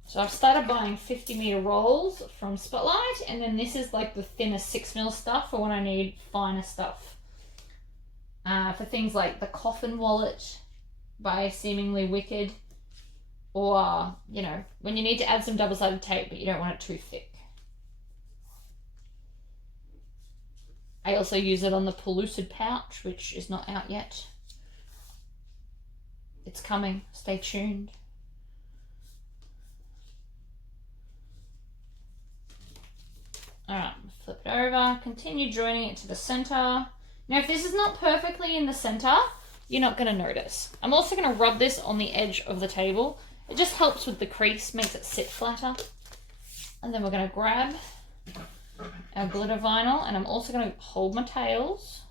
So I've started buying 50-meter rolls from Spotlight, and then this is like the thinner 6mm stuff for when I need finer stuff. For things like the coffin wallet by Seemingly Wicked, or, you know, when you need to add some double-sided tape but you don't want it too thick. I also use it on the pellucid pouch, which is not out yet. It's coming. Stay tuned. Alright, flip it over. Continue joining it to the center. Now, if this is not perfectly in the center, you're not going to notice. I'm also going to rub this on the edge of the table. It just helps with the crease, makes it sit flatter. And then we're going to grab our glitter vinyl, and I'm also going to hold my tails.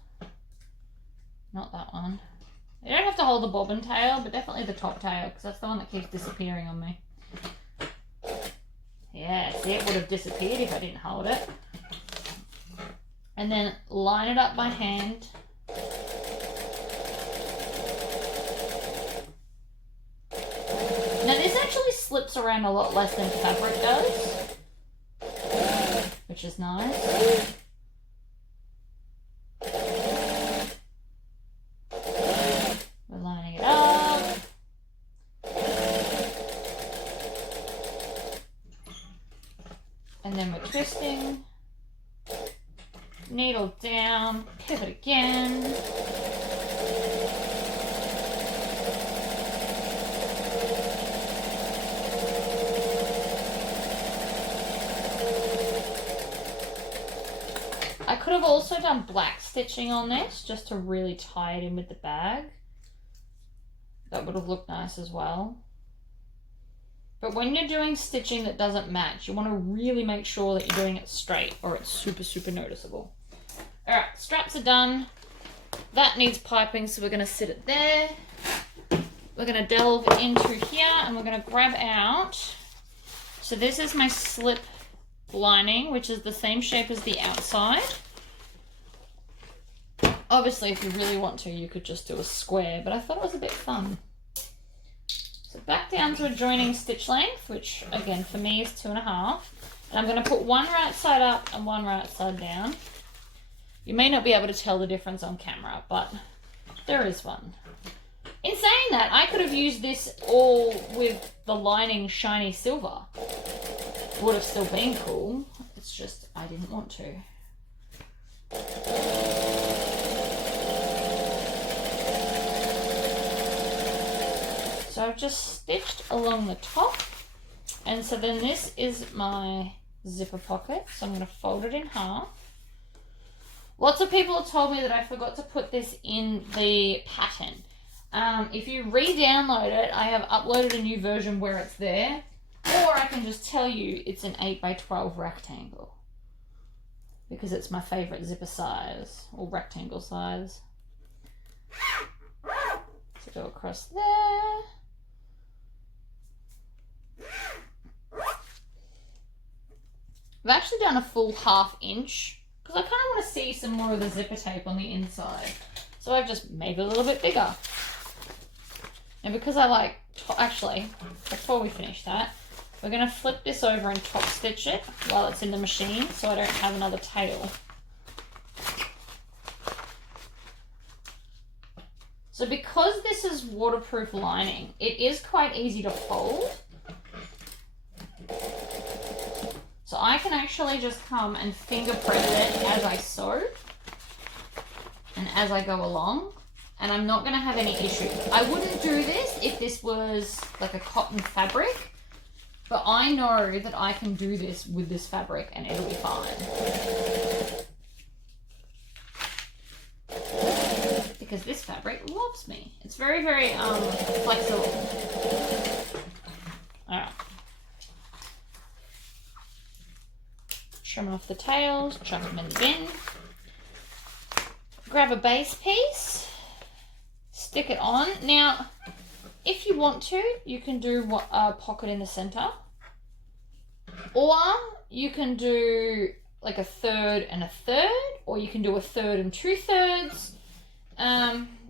Not that one. You don't have to hold the bobbin tail, but definitely the top tail, because that's the one that keeps disappearing on me. Yeah, see, it would have disappeared if I didn't hold it. And then line it up by hand. Now this actually slips around a lot less than fabric does, which is nice. We're lining it up. And then we're twisting. Needle down, pivot again. I could have also done black stitching on this just to really tie it in with the bag. That would have looked nice as well. But when you're doing stitching that doesn't match, you want to really make sure that you're doing it straight or it's super, super noticeable. Alright, straps are done. That needs piping, so we're going to sit it there. We're going to delve into here and we're going to grab out. So this is my slip lining, which is the same shape as the outside. Obviously, if you really want to, you could just do a square, but I thought it was a bit fun. So back down to a joining stitch length, which again for me is 2.5. And I'm going to put one right side up and one right side down. You may not be able to tell the difference on camera, but there is one. In saying that, I could have used this all with the lining shiny silver. Would have still been cool. It's just I didn't want to. So I've just stitched along the top, and so then this is my zipper pocket, so I'm going to fold it in half. Lots of people have told me that I forgot to put this in the pattern. If you re-download it, I have uploaded a new version where it's there, or I can just tell you it's an 8x12 rectangle because it's my favourite zipper size, or rectangle size. So go across there. I've actually done a full 1/2 inch because I kind of want to see some more of the zipper tape on the inside. So I've just made it a little bit bigger. And because I like, actually, before we finish that, we're going to flip this over and top stitch it while it's in the machine so I don't have another tail. So because this is waterproof lining, it is quite easy to fold. So I can actually just come and finger press it as I sew and as I go along, and I'm not going to have any issues. I wouldn't do this if this was like a cotton fabric, but I know that I can do this with this fabric and it'll be fine. Because this fabric loves me. It's very, very flexible. Alright. Trim off the tails, chuck them in the bin. Grab a base piece, stick it on. Now, if you want to, you can do a pocket in the center, or you can do like a 1/3 and a 1/3, or you can do a 1/3 and 2/3.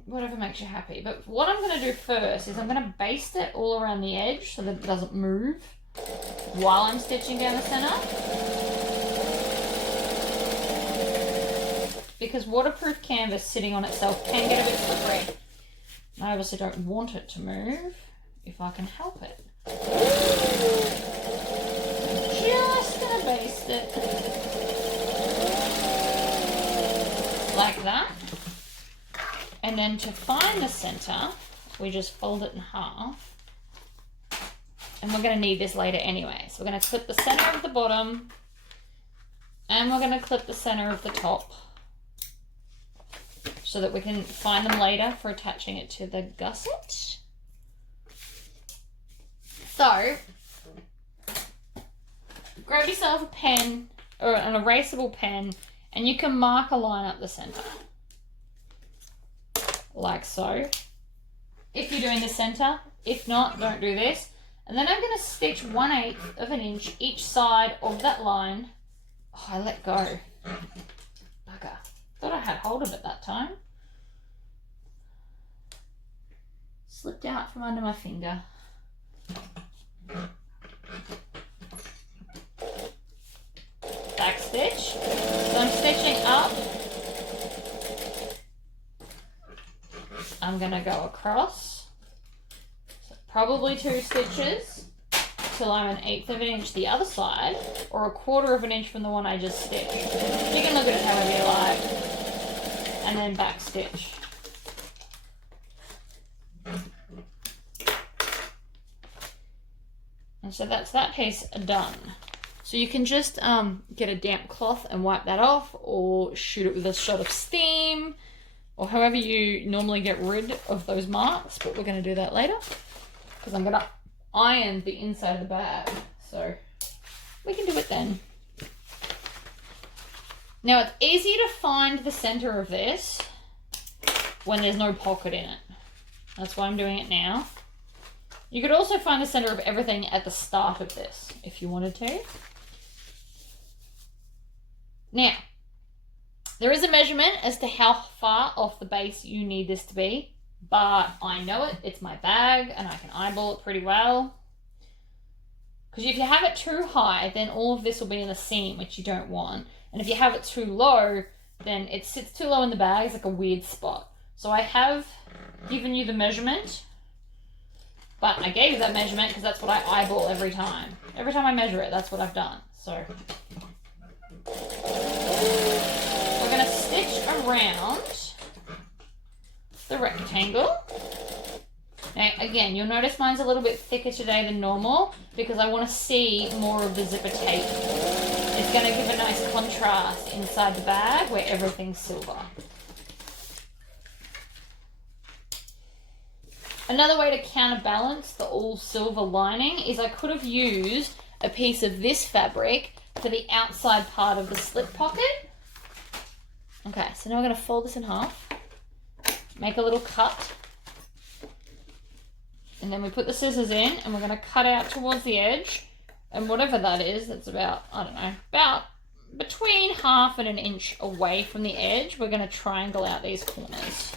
Whatever makes you happy. But what I'm going to do first is I'm going to baste it all around the edge so that it doesn't move while I'm stitching down the center. Because waterproof canvas sitting on itself can get a bit slippery. I obviously don't want it to move if I can help it. Just going to baste it like that. And then to find the center, we just fold it in half. And we're going to need this later anyway. So we're going to clip the center of the bottom and we're going to clip the center of the top so that we can find them later for attaching it to the gusset. So, grab yourself a pen or an erasable pen and you can mark a line up the center. Like so. If you're doing the center, if not, don't do this. And then I'm going to stitch 1/8 of an inch each side of that line. Oh, I let go. Bugger. Thought I had hold of it that time. Slipped out from under my finger. Back stitch. So I'm stitching up. I'm going to go across. Probably 2 stitches till I'm 1/8 of an inch the other side, or 1/4 of an inch from the one I just stitched. You can look at it however you like. And then back stitch. And so that's that piece done. So you can just get a damp cloth and wipe that off, or shoot it with a shot of steam, or however you normally get rid of those marks, but we're going to do that later. Because I'm going to iron the inside of the bag. So we can do it then. Now it's easy to find the center of this when there's no pocket in it. That's why I'm doing it now. You could also find the center of everything at the start of this if you wanted to. Now, there is a measurement as to how far off the base you need this to be. But I know it, it's my bag, and I can eyeball it pretty well. Because if you have it too high, then all of this will be in the seam, which you don't want. And if you have it too low, then it sits too low in the bag, it's like a weird spot. So I have given you the measurement, but I gave you that measurement because that's what I eyeball every time. Every time I measure it, that's what I've done. So we're going to stitch around the rectangle. Now again, you'll notice mine's a little bit thicker today than normal because I want to see more of the zipper tape. It's going to give a nice contrast inside the bag where everything's silver. Another way to counterbalance the all silver lining is I could have used a piece of this fabric for the outside part of the slip pocket. Okay, so now we're going to fold this in half. Make a little cut, and then we put the scissors in and we're going to cut out towards the edge, and whatever that is, that's about, I don't know, about between 1/2 and 1 inch away from the edge, we're going to triangle out these corners.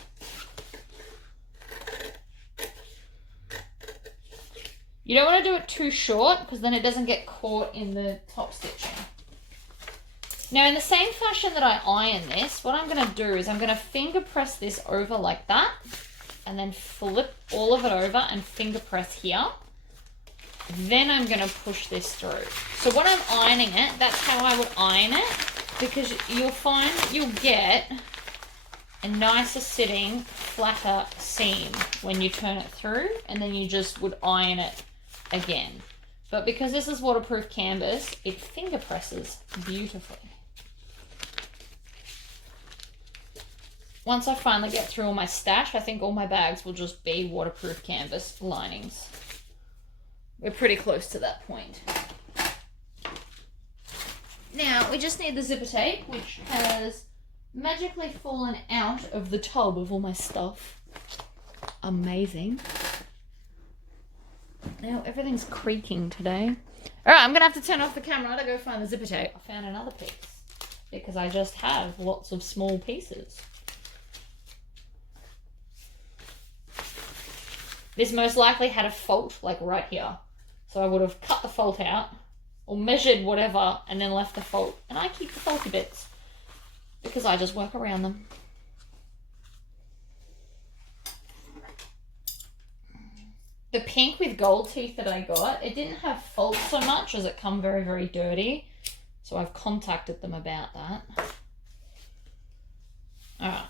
You don't want to do it too short because then it doesn't get caught in the top stitching. Now in the same fashion that I iron this, what I'm going to do is I'm going to finger press this over like that and then flip all of it over and finger press here. Then I'm going to push this through. So when I'm ironing it, that's how I would iron it, because you'll find you'll get a nicer sitting, flatter seam when you turn it through, and then you just would iron it again. But because this is waterproof canvas, it finger presses beautifully. Once I finally get through all my stash, I think all my bags will just be waterproof canvas linings. We're pretty close to that point. Now, we just need the zipper tape, which has magically fallen out of the tub of all my stuff. Amazing. Now, everything's creaking today. All right, I'm going to have to turn off the camera to go find the zipper tape. I found another piece because I just have lots of small pieces. This most likely had a fault, like right here. So I would have cut the fault out or measured whatever and then left the fault. And I keep the faulty bits because I just work around them. The pink with gold teeth that I got, it didn't have faults so much as it come very, very dirty. So I've contacted them about that. Alright,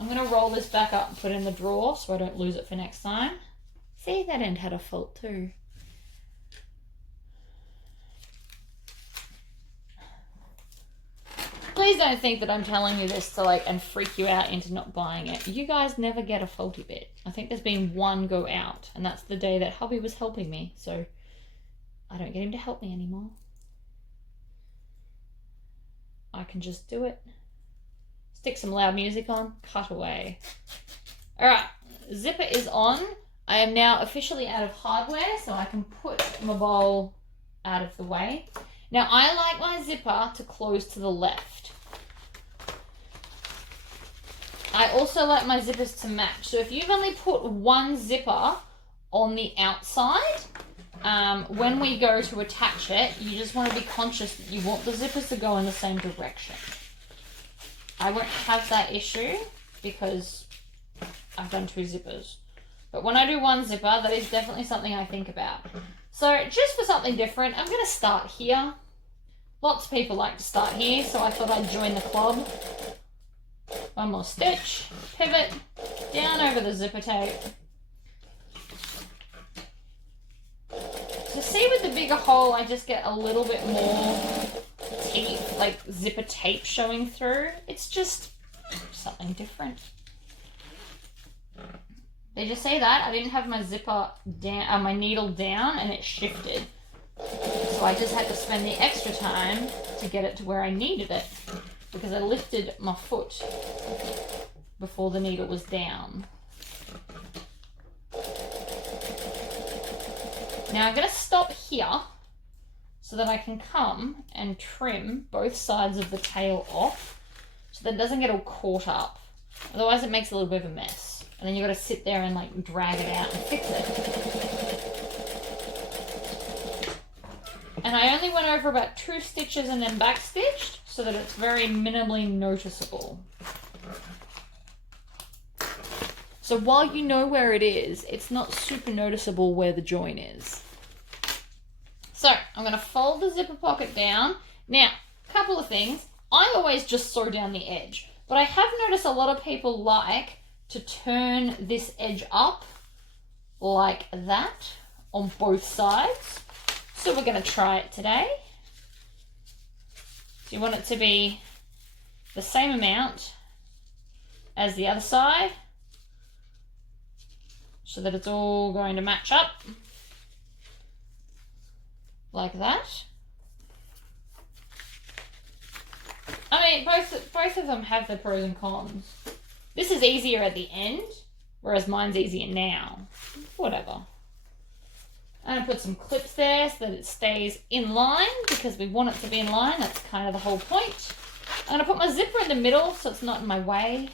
I'm going to roll this back up and put it in the drawer so I don't lose it for next time. See, that end had a fault too. Please don't think that I'm telling you this to and freak you out into not buying it. You guys never get a faulty bit. I think there's been one go out, and that's the day that hubby was helping me, so I don't get him to help me anymore. I can just do it. Stick some loud music on, cut away. Alright, zipper is on. I am now officially out of hardware, so I can put my bowl out of the way. Now, I like my zipper to close to the left. I also like my zippers to match. So if you've only put one zipper on the outside, when we go to attach it, you just want to be conscious that you want the zippers to go in the same direction. I won't have that issue because I've done 2 zippers. But when I do one zipper, that is definitely something I think about. So just for something different, I'm going to start here. Lots of people like to start here, so I thought I'd join the club. One more stitch, pivot, down over the zipper tape. So see, with the bigger hole, I just get a little bit more zipper tape showing through. It's just something different. Did you see that? I didn't have my zipper down, my needle down, and it shifted. So I just had to spend the extra time to get it to where I needed it, because I lifted my foot before the needle was down. Now I'm going to stop here so that I can come and trim both sides of the tail off so that it doesn't get all caught up. Otherwise it makes a little bit of a mess. And then you've got to sit there and drag it out and fix it. And I only went over about 2 stitches and then back stitched so that it's very minimally noticeable. So while you know where it is, it's not super noticeable where the join is. So I'm going to fold the zipper pocket down. Now, a couple of things. I always just sew down the edge, but I have noticed a lot of people like to turn this edge up like that on both sides. So we're going to try it today. So you want it to be the same amount as the other side so that it's all going to match up like that. I mean, both of them have their pros and cons. This is easier at the end, whereas mine's easier now. Whatever. I'm going to put some clips there so that it stays in line, because we want it to be in line. That's kind of the whole point. I'm going to put my zipper in the middle so it's not in my way.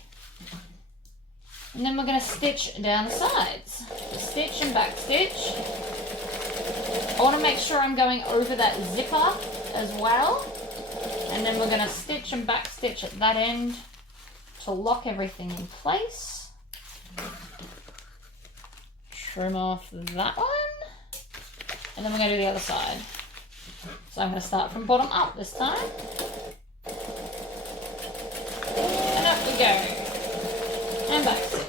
And then we're going to stitch down the sides. Stitch and back stitch. I want to make sure I'm going over that zipper as well. And then we're going to stitch and back stitch at that end to lock everything in place. Trim off that one. And then we're going to do the other side. So I'm going to start from bottom up this time. And up we go. And back stitch.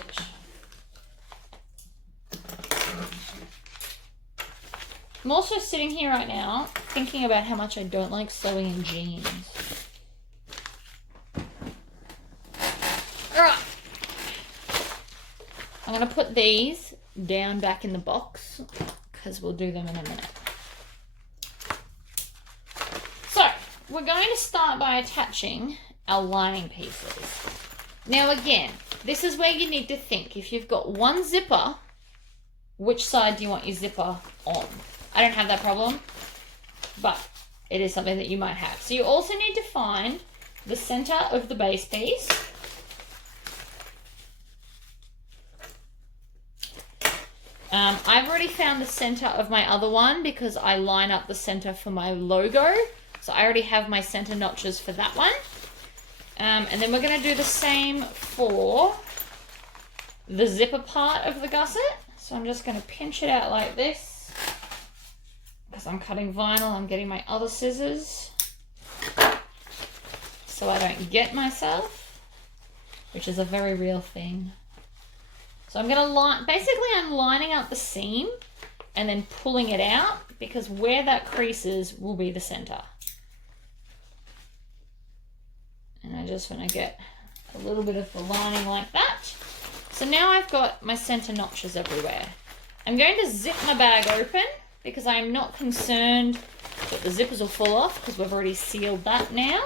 I'm also sitting here right now thinking about how much I don't like sewing in jeans. Alright. I'm going to put these down back in the box, because we'll do them in a minute. So, we're going to start by attaching our lining pieces. Now again, this is where you need to think. If you've got one zipper, which side do you want your zipper on? I don't have that problem, but it is something that you might have. So you also need to find the center of the base piece. I've already found the center of my other one because I line up the center for my logo. So I already have my center notches for that one. And then we're going to do the same for the zipper part of the gusset. So I'm just going to pinch it out like this. Because I'm cutting vinyl, I'm getting my other scissors so I don't get myself. which is a very real thing. So I'm going to basically I'm lining up the seam and then pulling it out, because where that creases will be the center. And I just want to get a little bit of the lining like that. So now I've got my center notches everywhere. I'm going to zip my bag open because I'm not concerned that the zippers will fall off, because we've already sealed that now.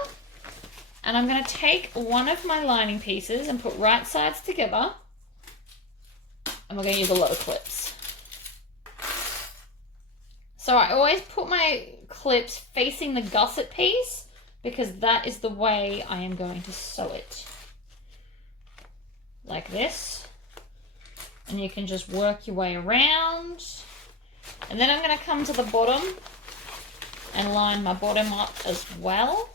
And I'm going to take one of my lining pieces and put right sides together. And we're going to use a lot of clips. So I always put my clips facing the gusset piece, because that is the way I am going to sew it. Like this. And you can just work your way around. And then I'm going to come to the bottom and line my bottom up as well.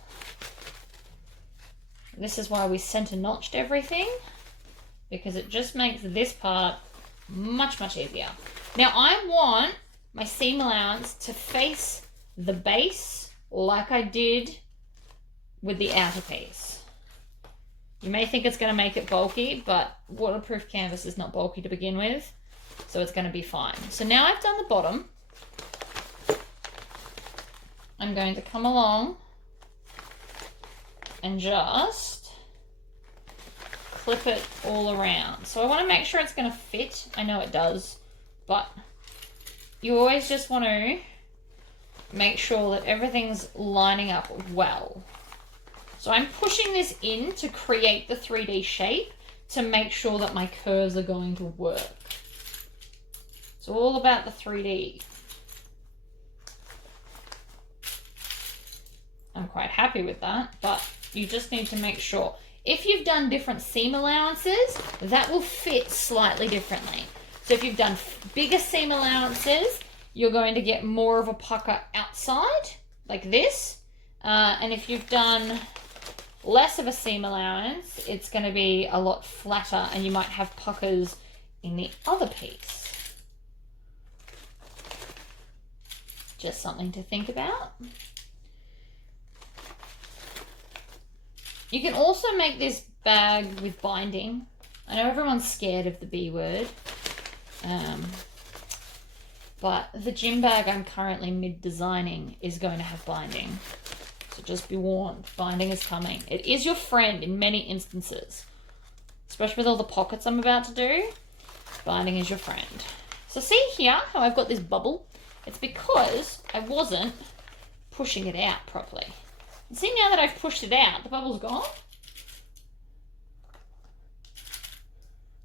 This is why we center notched everything, because it just makes this part much, much easier. Now I want my seam allowance to face the base like I did with the outer piece. You may think it's going to make it bulky, but waterproof canvas is not bulky to begin with, so it's going to be fine. So now I've done the bottom, I'm going to come along and just clip it all around. So I want to make sure it's going to fit. I know it does, but you always just want to make sure that everything's lining up well. So I'm pushing this in to create the 3D shape to make sure that my curves are going to work. It's all about the 3D. I'm quite happy with that, but you just need to make sure. If you've done different seam allowances, that will fit slightly differently. So if you've done bigger seam allowances, you're going to get more of a pucker outside, like this. And if you've done less of a seam allowance, it's going to be a lot flatter, and you might have puckers in the other piece. Just something to think about. You can also make this bag with binding. I know everyone's scared of the B word, but the gym bag I'm currently mid-designing is going to have binding. So just be warned, binding is coming. It is your friend in many instances, especially with all the pockets I'm about to do. Binding is your friend. So see here how I've got this bubble? It's because I wasn't pushing it out properly. And see, now that I've pushed it out, the bubble's gone.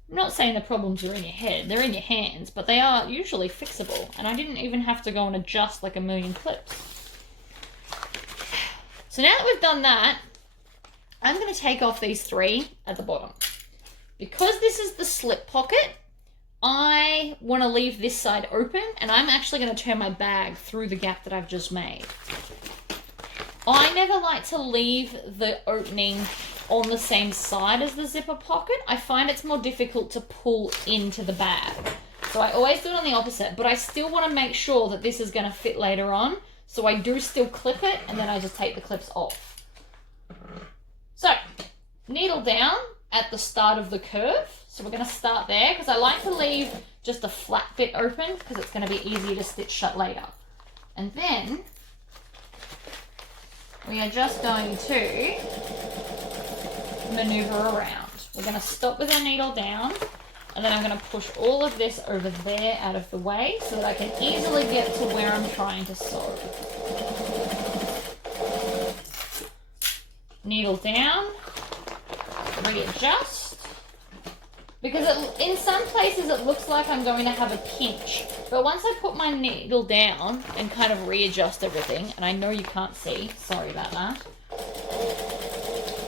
I'm not saying the problems are in your head, they're in your hands, but they are usually fixable, and I didn't even have to go and adjust like a million clips. So now that we've done that, I'm going to take off these 3 at the bottom. Because this is the slip pocket, I want to leave this side open, and I'm actually going to turn my bag through the gap that I've just made. I never like to leave the opening on the same side as the zipper pocket. I find it's more difficult to pull into the bag. So I always do it on the opposite, but I still want to make sure that this is going to fit later on. So I do still clip it, and then I just take the clips off. So, needle down at the start of the curve. So we're going to start there, because I like to leave just a flat bit open, because it's going to be easier to stitch shut later. And then we are just going to maneuver around. We're going to stop with our needle down, and then I'm going to push all of this over there out of the way so that I can easily get to where I'm trying to sew. Needle down, readjust. Because in some places it looks like I'm going to have a pinch, but once I put my needle down and kind of readjust everything, and I know you can't see, sorry about that,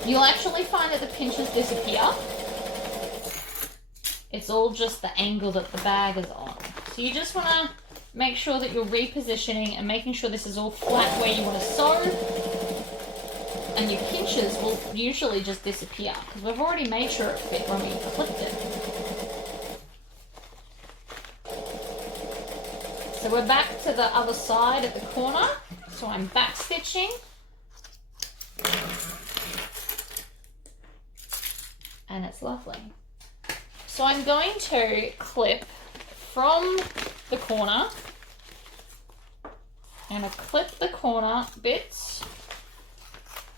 you'll actually find that the pinches disappear. It's all just the angle that the bag is on. So you just want to make sure that you're repositioning and making sure this is all flat where you want to sew. And your pinches will usually just disappear because we've already made sure it fit when we clipped it. So we're back to the other side at the corner. So I'm back stitching. and it's lovely. So I'm going to clip from the corner. I'm going to clip the corner bits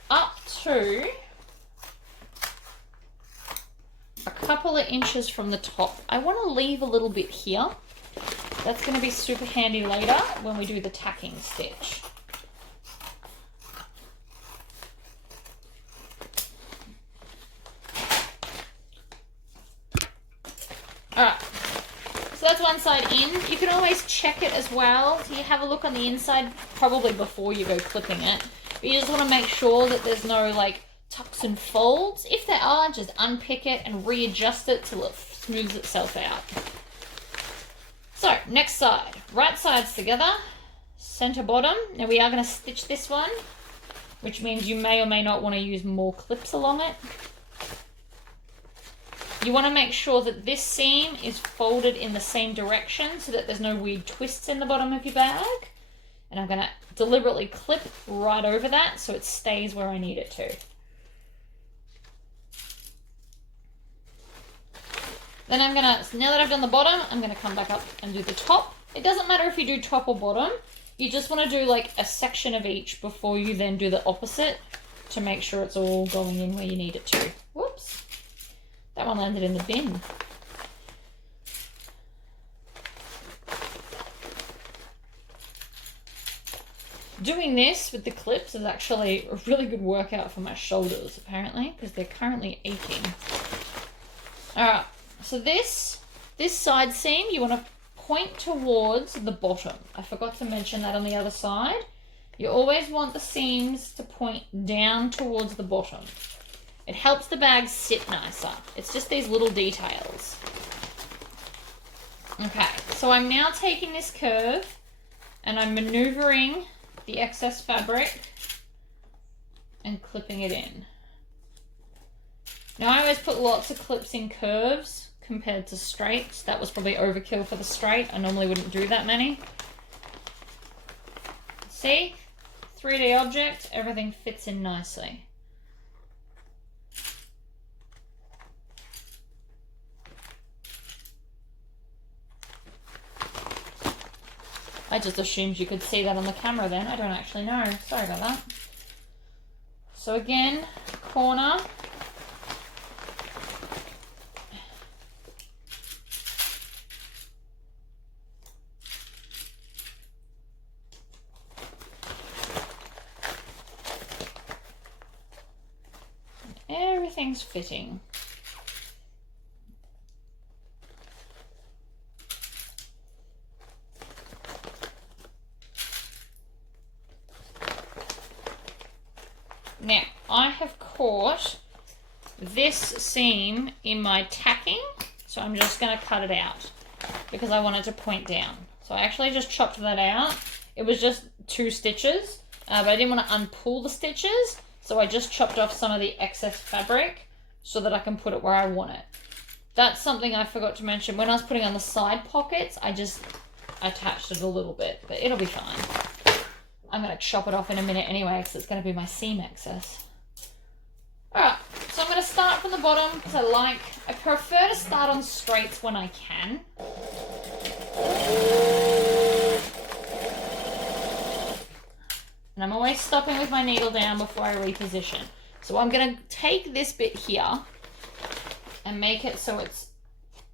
up to a couple of inches from the top. I want to leave a little bit here. That's going to be super handy later when we do the tacking stitch. Alright, so that's one side in. You can always check it as well. So you have a look on the inside probably before you go clipping it. But you just want to make sure that there's no like tucks and folds. If there are, just unpick it and readjust it till it smooths itself out. So next side, right sides together, center bottom. Now we are going to stitch this one, which means you may or may not want to use more clips along it. You want to make sure that this seam is folded in the same direction so that there's no weird twists in the bottom of your bag. And I'm going to deliberately clip right over that so it stays where I need it to. Then I'm going to, now that I've done the bottom, I'm going to come back up and do the top. It doesn't matter if you do top or bottom. You just want to do like a section of each before you then do the opposite to make sure it's all going in where you need it to. Whoops. That one landed in the bin. Doing this with the clips is actually a really good workout for my shoulders, apparently, because they're currently aching. Alright, so this side seam, you want to point towards the bottom. I forgot to mention that on the other side. You always want the seams to point down towards the bottom. It helps the bag sit nicer. It's just these little details. Okay, so I'm now taking this curve and I'm maneuvering the excess fabric and clipping it in. Now I always put lots of clips in curves compared to straights. That was probably overkill for the straight. I normally wouldn't do that many. See? 3D object, everything fits in nicely. I just assumed you could see that on the camera then. I don't actually know. Sorry about that. So again, corner. Everything's fitting. Now, I have caught this seam in my tacking, so I'm just going to cut it out because I want it to point down. So I actually just chopped that out. It was just 2 stitches, but I didn't want to unpull the stitches, so I just chopped off some of the excess fabric so that I can put it where I want it. That's something I forgot to mention. When I was putting on the side pockets, I just attached it a little bit, but it'll be fine. I'm going to chop it off in a minute anyway because it's going to be my seam excess. Alright, so I'm going to start from the bottom because I prefer to start on straights when I can. And I'm always stopping with my needle down before I reposition. So I'm going to take this bit here and make it so it's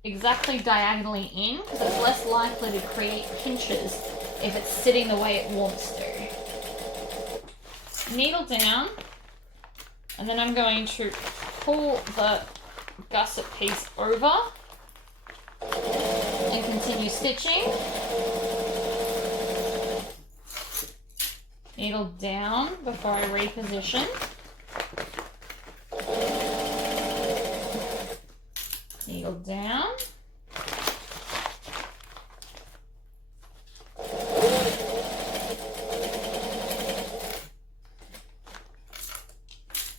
exactly diagonally in because it's less likely to create pinches if it's sitting the way it wants to. Needle down, and then I'm going to pull the gusset piece over and continue stitching. Needle down before I reposition. Needle down.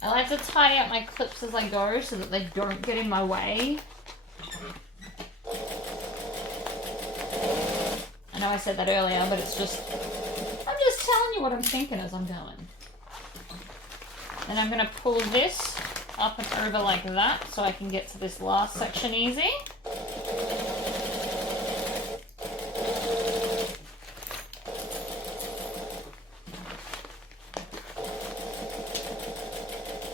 I like to tie out my clips as I go so that they don't get in my way. I know I said that earlier, but it's just, I'm just telling you what I'm thinking as I'm going. Then I'm going to pull this up and over like that so I can get to this last section easy.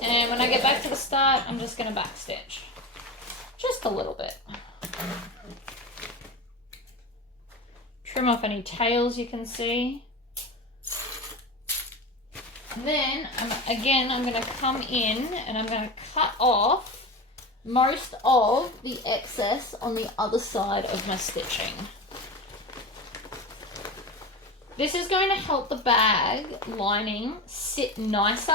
And when I get back to the start, I'm just going to backstitch. Just a little bit. Trim off any tails you can see. And then, I'm going to come in and I'm going to cut off most of the excess on the other side of my stitching. This is going to help the bag lining sit nicer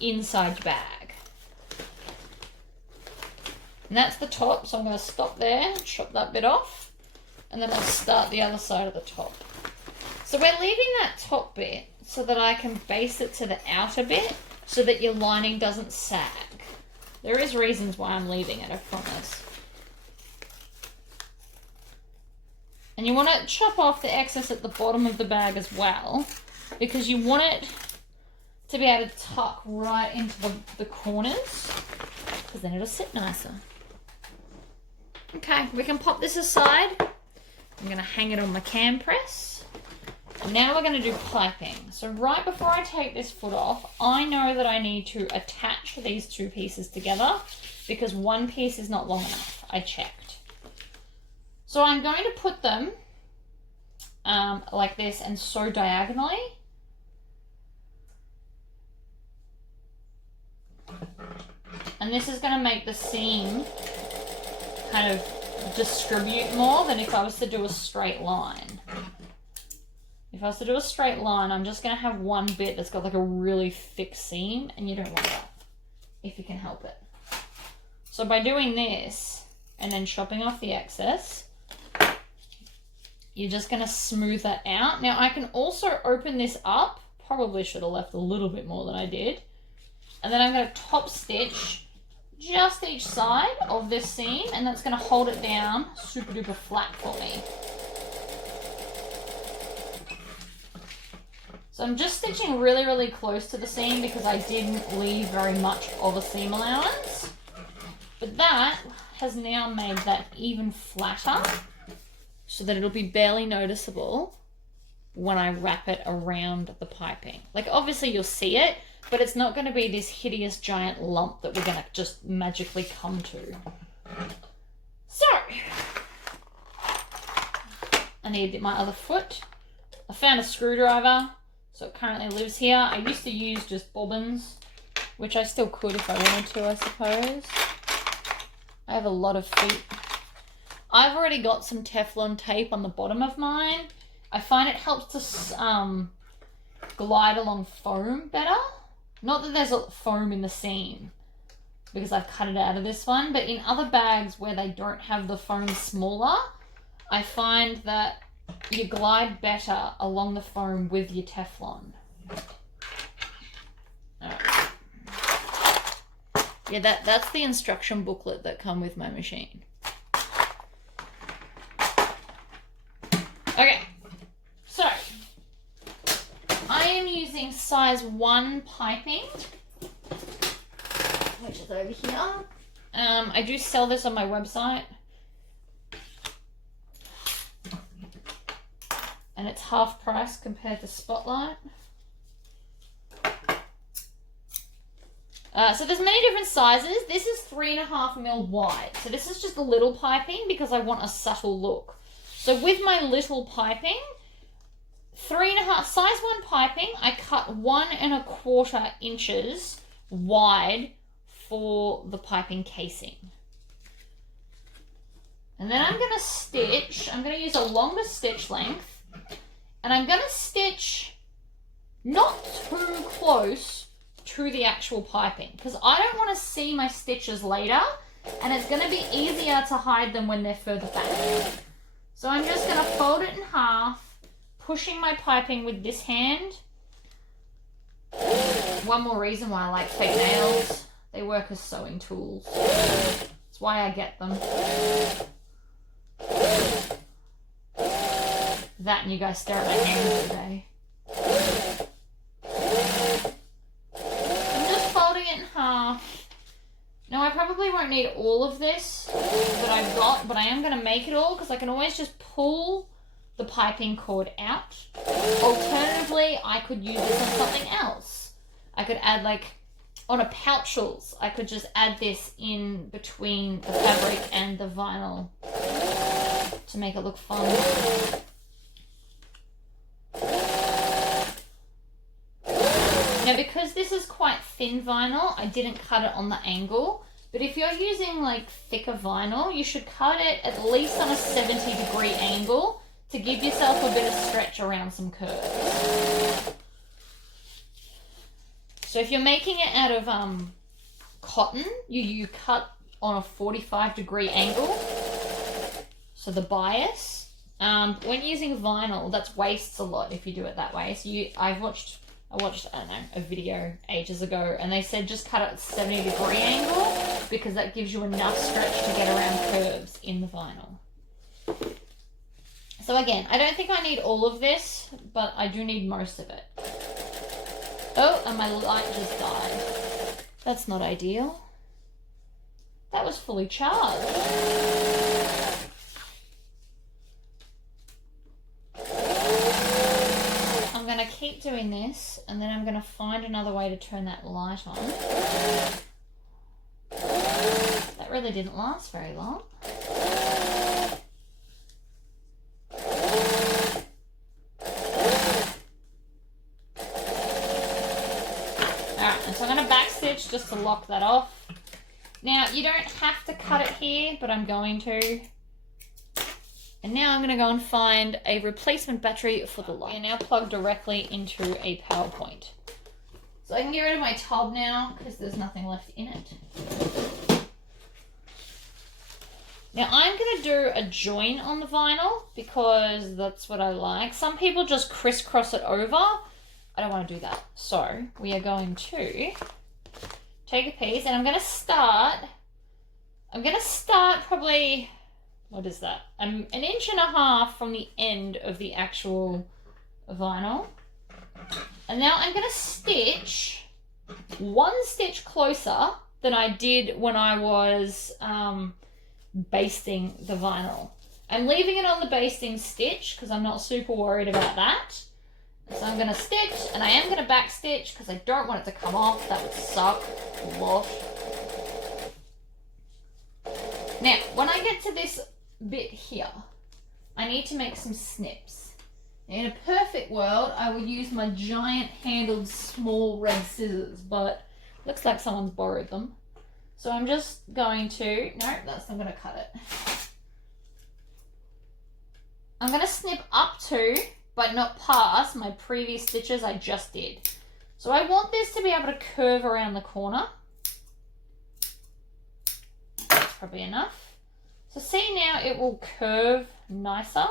inside your bag. And that's the top, so I'm going to stop there, chop that bit off, and then I'll start the other side of the top. So we're leaving that top bit so that I can base it to the outer bit so that your lining doesn't sag. There is reasons why I'm leaving it, I promise. And you want to chop off the excess at the bottom of the bag as well, because you want it to be able to tuck right into the corners, because then it'll sit nicer. Okay, we can pop this aside. I'm going to hang it on my cam press. And now we're going to do piping. So right before I take this foot off, I know that I need to attach these two pieces together because one piece is not long enough. I checked. So I'm going to put them like this and sew diagonally. And this is going to make the seam kind of distribute more than if I was to do a straight line. If I was to do a straight line, I'm just going to have one bit that's got like a really thick seam, and you don't want that if you can help it. So by doing this and then chopping off the excess, you're just going to smooth that out. Now I can also open this up. Probably should have left a little bit more than I did. And then I'm going to top stitch just each side of this seam, and that's going to hold it down super duper flat for me. So I'm just stitching really, really close to the seam because I didn't leave very much of a seam allowance. But that has now made that even flatter so that it'll be barely noticeable when I wrap it around the piping. Like obviously you'll see it, but it's not going to be this hideous giant lump that we're going to just magically come to. So, I need my other foot. I found a screwdriver, so it currently lives here. I used to use just bobbins, which I still could if I wanted to, I suppose. I have a lot of feet. I've already got some Teflon tape on the bottom of mine. I find it helps to glide along foam better. Not that there's a foam in the seam, because I've cut it out of this one, but in other bags where they don't have the foam smaller, I find that you glide better along the foam with your Teflon. Alright. Yeah, that's the instruction booklet that come with my machine. Okay, so I am using size 1 piping, which is over here. I do sell this on my website, and it's half price compared to Spotlight. So there's many different sizes. This is 3.5mm wide. So this is just a little piping because I want a subtle look. So with my little piping, 3.5 size 1 piping, I cut 1.25 inches wide for the piping casing. And then I'm going to stitch. I'm going to use a longer stitch length, and I'm going to stitch not too close to the actual piping because I don't want to see my stitches later, and it's going to be easier to hide them when they're further back. So I'm just going to fold it in half, pushing my piping with this hand. One more reason why I like fake nails. They work as sewing tools. That's why I get them. That and you guys stare at my hands today. I'm just folding it in half probably won't need all of this that I've got, but I am going to make it all because I can always just pull the piping cord out. Alternatively, I could use this on something else. I could add, like, on a pouchels, I could just add this in between the fabric and the vinyl to make it look fun. Now, because this is quite thin vinyl, I didn't cut it on the angle. But if you're using like thicker vinyl, you should cut it at least on a 70-degree angle to give yourself a bit of stretch around some curves. So if you're making it out of cotton, you cut on a 45-degree angle. So the bias. When using vinyl, that wastes a lot if you do it that way. So I watched, I don't know, a video ages ago, and they said just cut it at 70-degree angle because that gives you enough stretch to get around curves in the vinyl. So again, I don't think I need all of this, but I do need most of it. Oh, and my light just died. That's not ideal. That was fully charged. I'm going to keep doing this, and then I'm going to find another way to turn that light on. That really didn't last very long. Alright, so I'm going to backstitch just to lock that off. Now, you don't have to cut it here, but I'm going to. And now I'm going to go and find a replacement battery for the light. We're now plugged directly into a power point. So I can get rid of my tub now because there's nothing left in it. Now I'm going to do a join on the vinyl because that's what I like. Some people just crisscross it over. I don't want to do that. So we are going to take a piece and I'm going to start probably, what is that? An inch and a half from the end of the actual vinyl. And now I'm going to stitch one stitch closer than I did when I was basting the vinyl. I'm leaving it on the basting stitch because I'm not super worried about that. So I'm going to stitch, and I am going to back stitch because I don't want it to come off. That would suck a lot. Now, when I get to this bit here, I need to make some snips. In a perfect world, I would use my giant handled small red scissors, but looks like someone's borrowed them. So I'm just going to, no, that's not going to cut it. I'm going to snip up to, but not past, my previous stitches I just did. So I want this to be able to curve around the corner. That's probably enough. So see now it will curve nicer.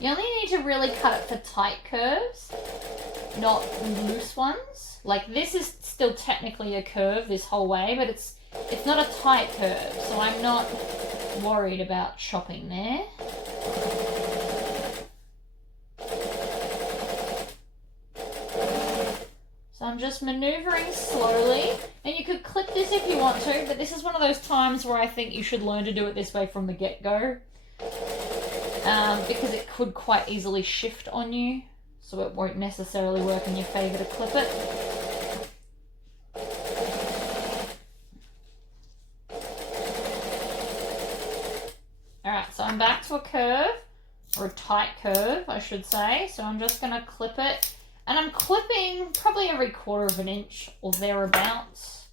You only need to really cut it for tight curves, not loose ones. Like this is still technically a curve this whole way, but it's not a tight curve, so I'm not worried about chopping there. So I'm just maneuvering slowly, and you could clip this if you want to, but this is one of those times where I think you should learn to do it this way from the get-go. Because it could quite easily shift on you, so it won't necessarily work in your favour to clip it. Alright, so I'm back to a curve, or a tight curve, I should say. So I'm just going to clip it, and I'm clipping probably every 1/4 of an inch or thereabouts.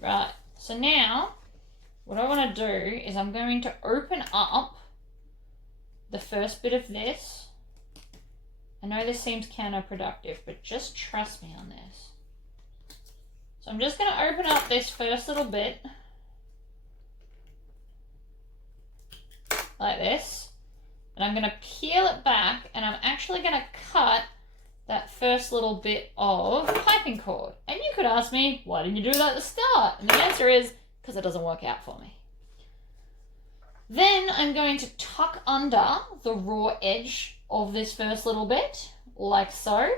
Right, so now what I want to do is I'm going to open up the first bit of this. I know this seems counterproductive, but just trust me on this. So I'm just going to open up this first little bit like this, and I'm going to peel it back, and I'm actually going to cut that first little bit of piping cord. And you could ask me, why didn't you do that at the start? And the answer is, because it doesn't work out for me. Then I'm going to tuck under the raw edge of this first little bit, like so.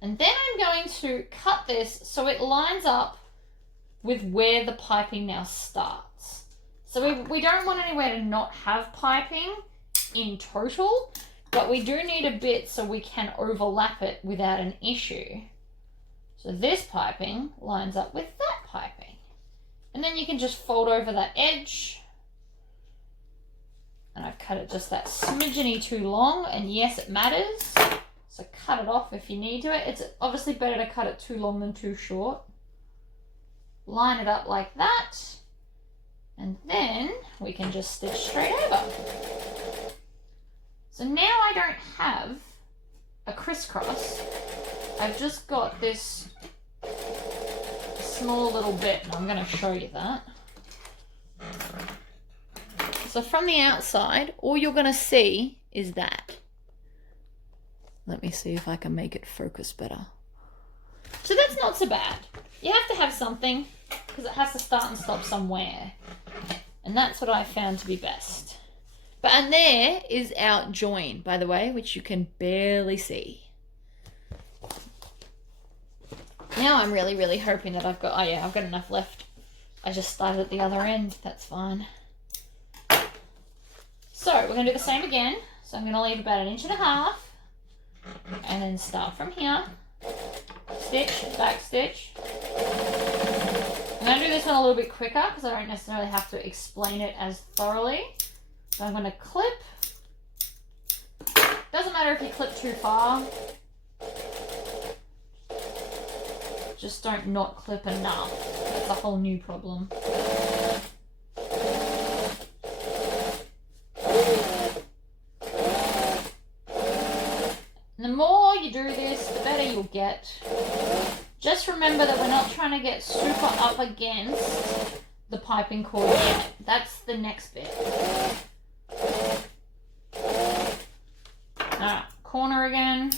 And then I'm going to cut this so it lines up with where the piping now starts. So we don't want anywhere to not have piping in total, but we do need a bit so we can overlap it without an issue. So this piping lines up with that piping. And then you can just fold over that edge. And I've cut it just that smidgeny too long, and yes, it matters. So cut it off if you need to. It's obviously better to cut it too long than too short. Line it up like that. And then we can just stitch straight over. So now I don't have a crisscross. I've just got this small little bit, and I'm going to show you that. So from the outside, all you're going to see is that. Let me see if I can make it focus better. So that's not so bad. You have to have something because it has to start and stop somewhere. And that's what I found to be best. And there is our join, by the way, which you can barely see. Now I'm really, really hoping that I've got, oh yeah, I've got enough left. I just started at the other end, that's fine. So we're going to do the same again. So I'm going to leave about 1.5 inches. And then start from here. Stitch, back stitch. I'm going to do this one a little bit quicker because I don't necessarily have to explain it as thoroughly. So I'm going to clip. Doesn't matter if you clip too far. Just don't not clip enough. That's a whole new problem. And the more you do this, the better you'll get. Just remember that we're not trying to get super up against the piping cord yet. That's the next bit. Alright, corner again.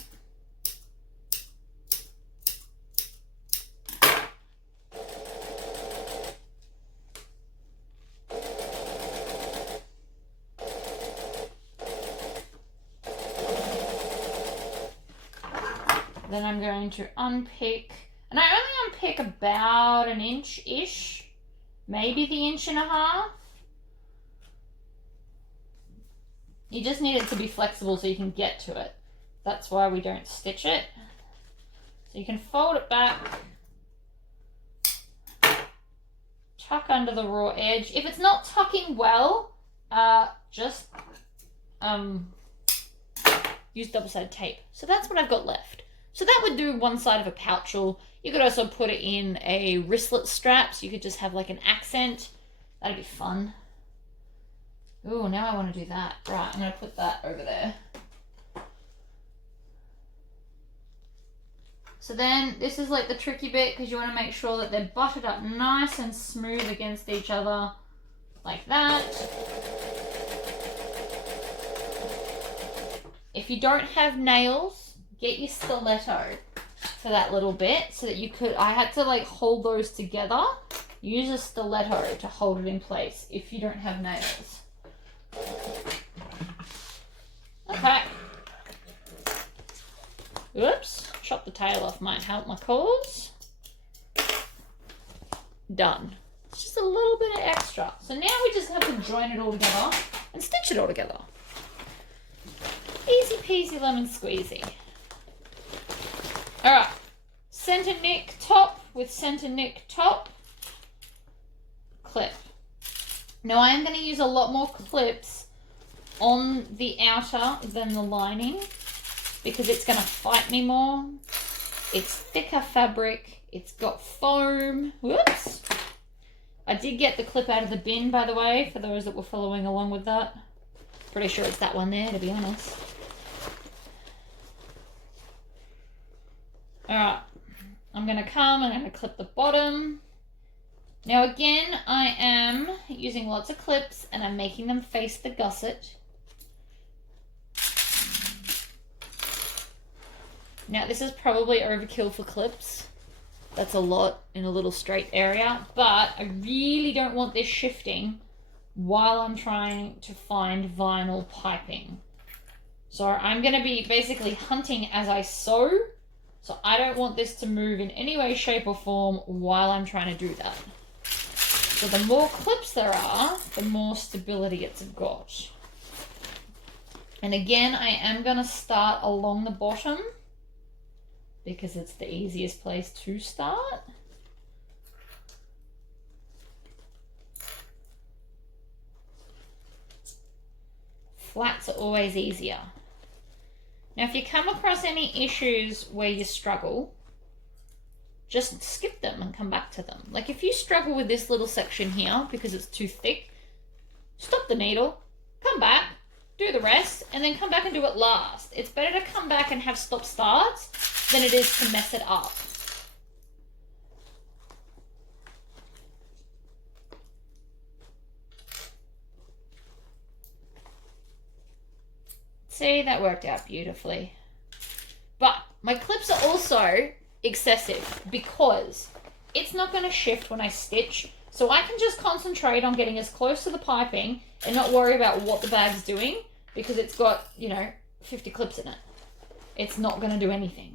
Then I'm going to unpick, and I only unpick about 1 inch-ish, maybe the 1.5 inches. You just need it to be flexible so you can get to it. That's why we don't stitch it. So you can fold it back, tuck under the raw edge. If it's not tucking well, just use double-sided tape. So that's what I've got left. So that would do one side of a pouchel. You could also put it in a wristlet strap, so you could just have like an accent. That'd be fun. Ooh, now I want to do that. Right, I'm going to put that over there. So then this is like the tricky bit because you want to make sure that they're buttered up nice and smooth against each other like that. If you don't have nails, get your stiletto for that little bit so that you could, I had to like hold those together. Use a stiletto to hold it in place if you don't have nails. Okay. Oops, chop the tail off might help my cause. Done. It's just a little bit of extra. So now we just have to join it all together and stitch it all together. Easy peasy lemon squeezy. Alright, center nick top with center nick top. Clip. Now I am going to use a lot more clips on the outer than the lining because it's going to fight me more. It's thicker fabric. It's got foam. Whoops. I did get the clip out of the bin, by the way, for those that were following along with that. Pretty sure it's that one there, to be honest. Alright, I'm going to come and I'm going to clip the bottom. Now again, I am using lots of clips and I'm making them face the gusset. Now this is probably overkill for clips. That's a lot in a little straight area, but I really don't want this shifting while I'm trying to find vinyl piping. So I'm going to be basically hunting as I sew. So I don't want this to move in any way, shape or form while I'm trying to do that. So the more clips there are, the more stability it's got. And again, I am going to start along the bottom because it's the easiest place to start. Flats are always easier. Now, if you come across any issues where you struggle, just skip them and come back to them. Like if you struggle with this little section here because it's too thick, stop the needle, come back, do the rest, and then come back and do it last. It's better to come back and have stop starts than it is to mess it up. See, that worked out beautifully. But my clips are also excessive because it's not going to shift when I stitch. So I can just concentrate on getting as close to the piping and not worry about what the bag's doing because it's got, you know, 50 clips in it. It's not going to do anything.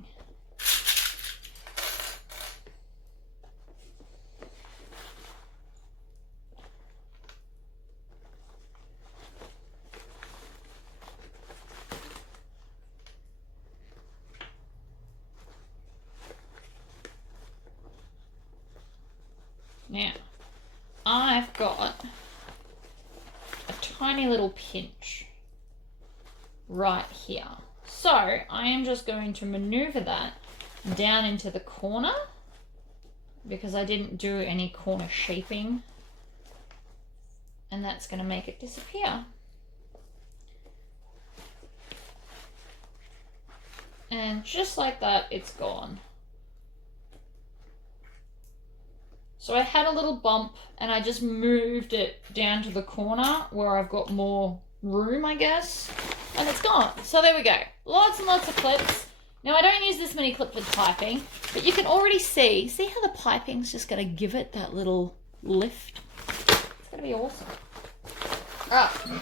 Now, I've got a tiny little pinch right here. So I am just going to maneuver that down into the corner because I didn't do any corner shaping, and that's going to make it disappear. And just like that, it's gone. So I had a little bump and I just moved it down to the corner where I've got more room, I guess, and it's gone. So there we go. Lots and lots of clips. Now I don't use this many clips with piping, but you can already see how the piping's just going to give it that little lift. It's going to be awesome. All right.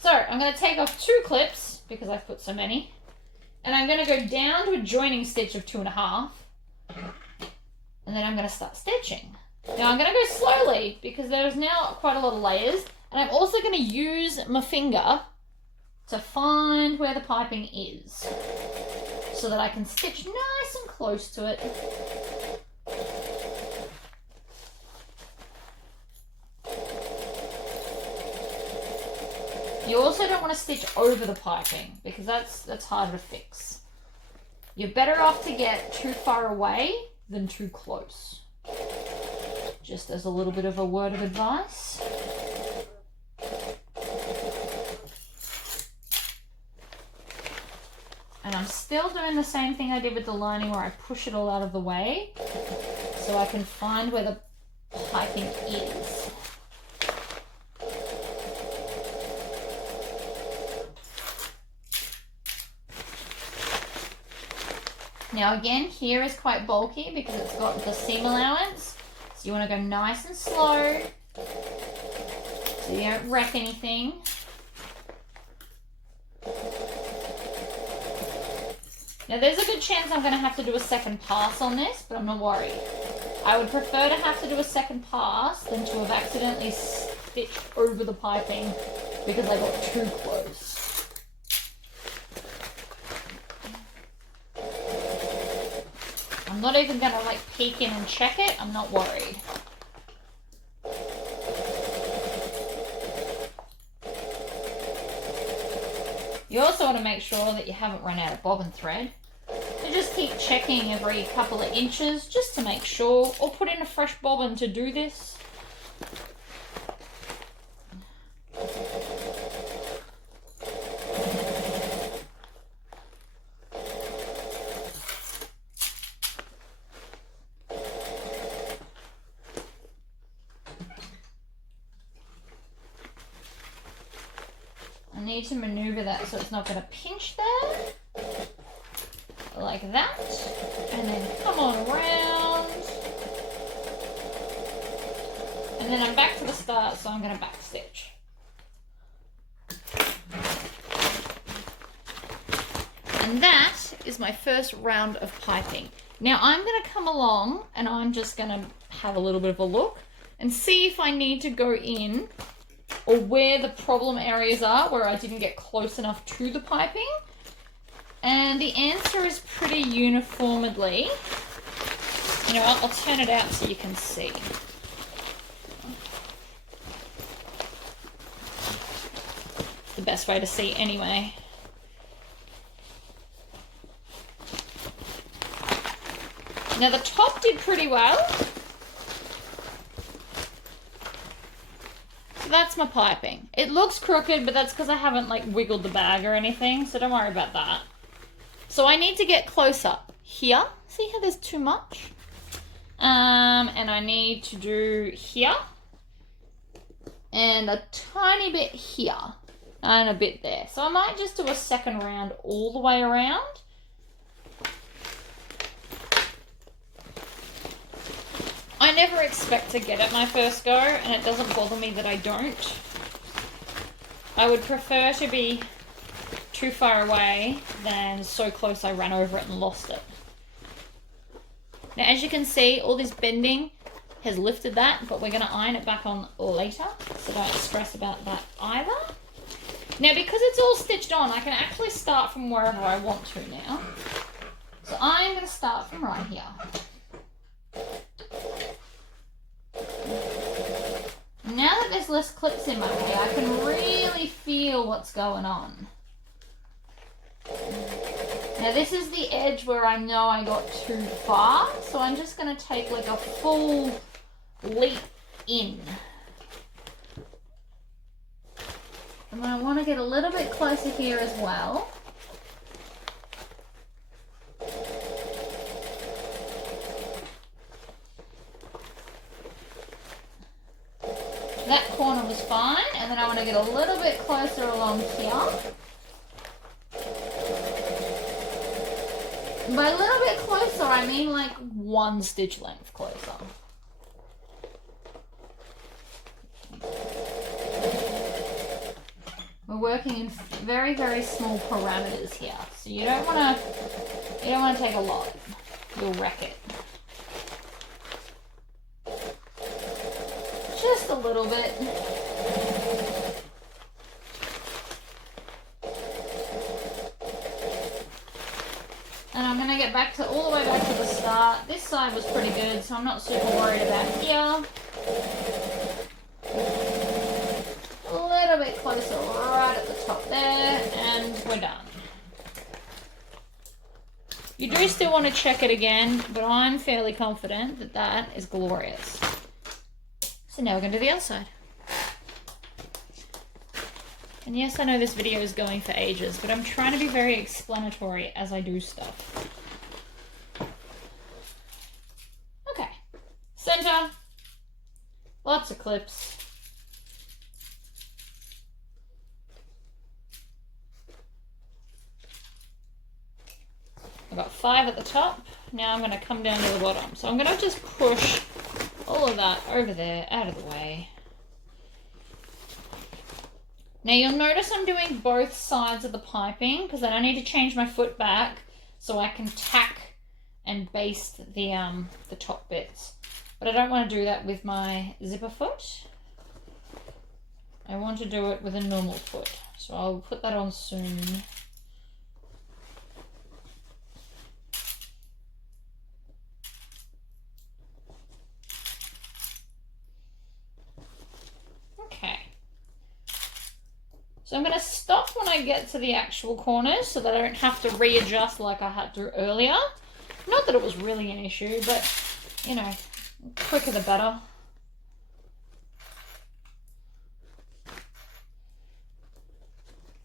So I'm going to take off 2 clips because I've put so many, and I'm going to go down to a joining stitch of 2.5. And then I'm going to start stitching. Now I'm going to go slowly because there's now quite a lot of layers, and I'm also going to use my finger to find where the piping is so that I can stitch nice and close to it. You also don't want to stitch over the piping because that's harder to fix. You're better off to get too far away than too close. Just as a little bit of a word of advice. And I'm still doing the same thing I did with the lining where I push it all out of the way so I can find where the piping is. Now again, here is quite bulky because it's got the seam allowance. So you want to go nice and slow so you don't wreck anything. Now there's a good chance I'm going to have to do a second pass on this, but I'm not worried. I would prefer to have to do a second pass than to have accidentally stitched over the piping because I got too close. I'm not even going to like peek in and check it. I'm not worried. You also want to make sure that you haven't run out of bobbin thread. So just keep checking every couple of inches just to make sure, or put in a fresh bobbin to do this. I need to maneuver that so it's not going to pinch there. like that, and then come on around, and then I'm back to the start, so I'm going to back stitch. And that is my first round of piping. Now I'm going to come along and I'm just going to have a little bit of a look and see if I need to go in or where the problem areas are where I didn't get close enough to the piping. And the answer is pretty uniformly. You know what, I'll turn it out so you can see. It's the best way to see anyway. Now the top did pretty well. So that's my piping. It looks crooked, but that's because I haven't like wiggled the bag or anything, so don't worry about that. So I need to get closer here. See how there's too much? And I need to do here. And a tiny bit here. And a bit there. So I might just do a second round all the way around. I never expect to get it my first go, and it doesn't bother me that I don't. I would prefer to be too far away than so close I ran over it and lost it. Now, as you can see, all this bending has lifted that, but we're going to iron it back on later, so don't stress about that either. Now, because it's all stitched on, I can actually start from wherever I want to now. So I'm going to start from right here. Now that there's less clips in my hair, I can really feel what's going on. Now this is the edge where I know I got too far, so I'm just going to take like a full leap in. And I want to get a little bit closer here as well. That corner was fine, and then I want to get a little bit closer along here. By a little bit closer, I mean like 1 stitch length closer. We're working in very, very small parameters here, so you don't want to take a lot. You'll wreck it. Just a little bit. And I'm going to get back to all the way back to the start. This side was pretty good, so I'm not super worried about here. A little bit closer right at the top there, and we're done. You do still want to check it again, but I'm fairly confident that that is glorious. So now we're going to do the other side. And yes, I know this video is going for ages, but I'm trying to be very explanatory as I do stuff. Okay. Center. Lots of clips. I've got 5 at the top. Now I'm going to come down to the bottom. So I'm going to just push all of that over there, out of the way. Now you'll notice I'm doing both sides of the piping because then I need to change my foot back so I can tack and baste the top bits. But I don't want to do that with my zipper foot. I want to do it with a normal foot. So I'll put that on soon. So I'm going to stop when I get to the actual corners so that I don't have to readjust like I had to earlier. Not that it was really an issue, but, you know, quicker the better.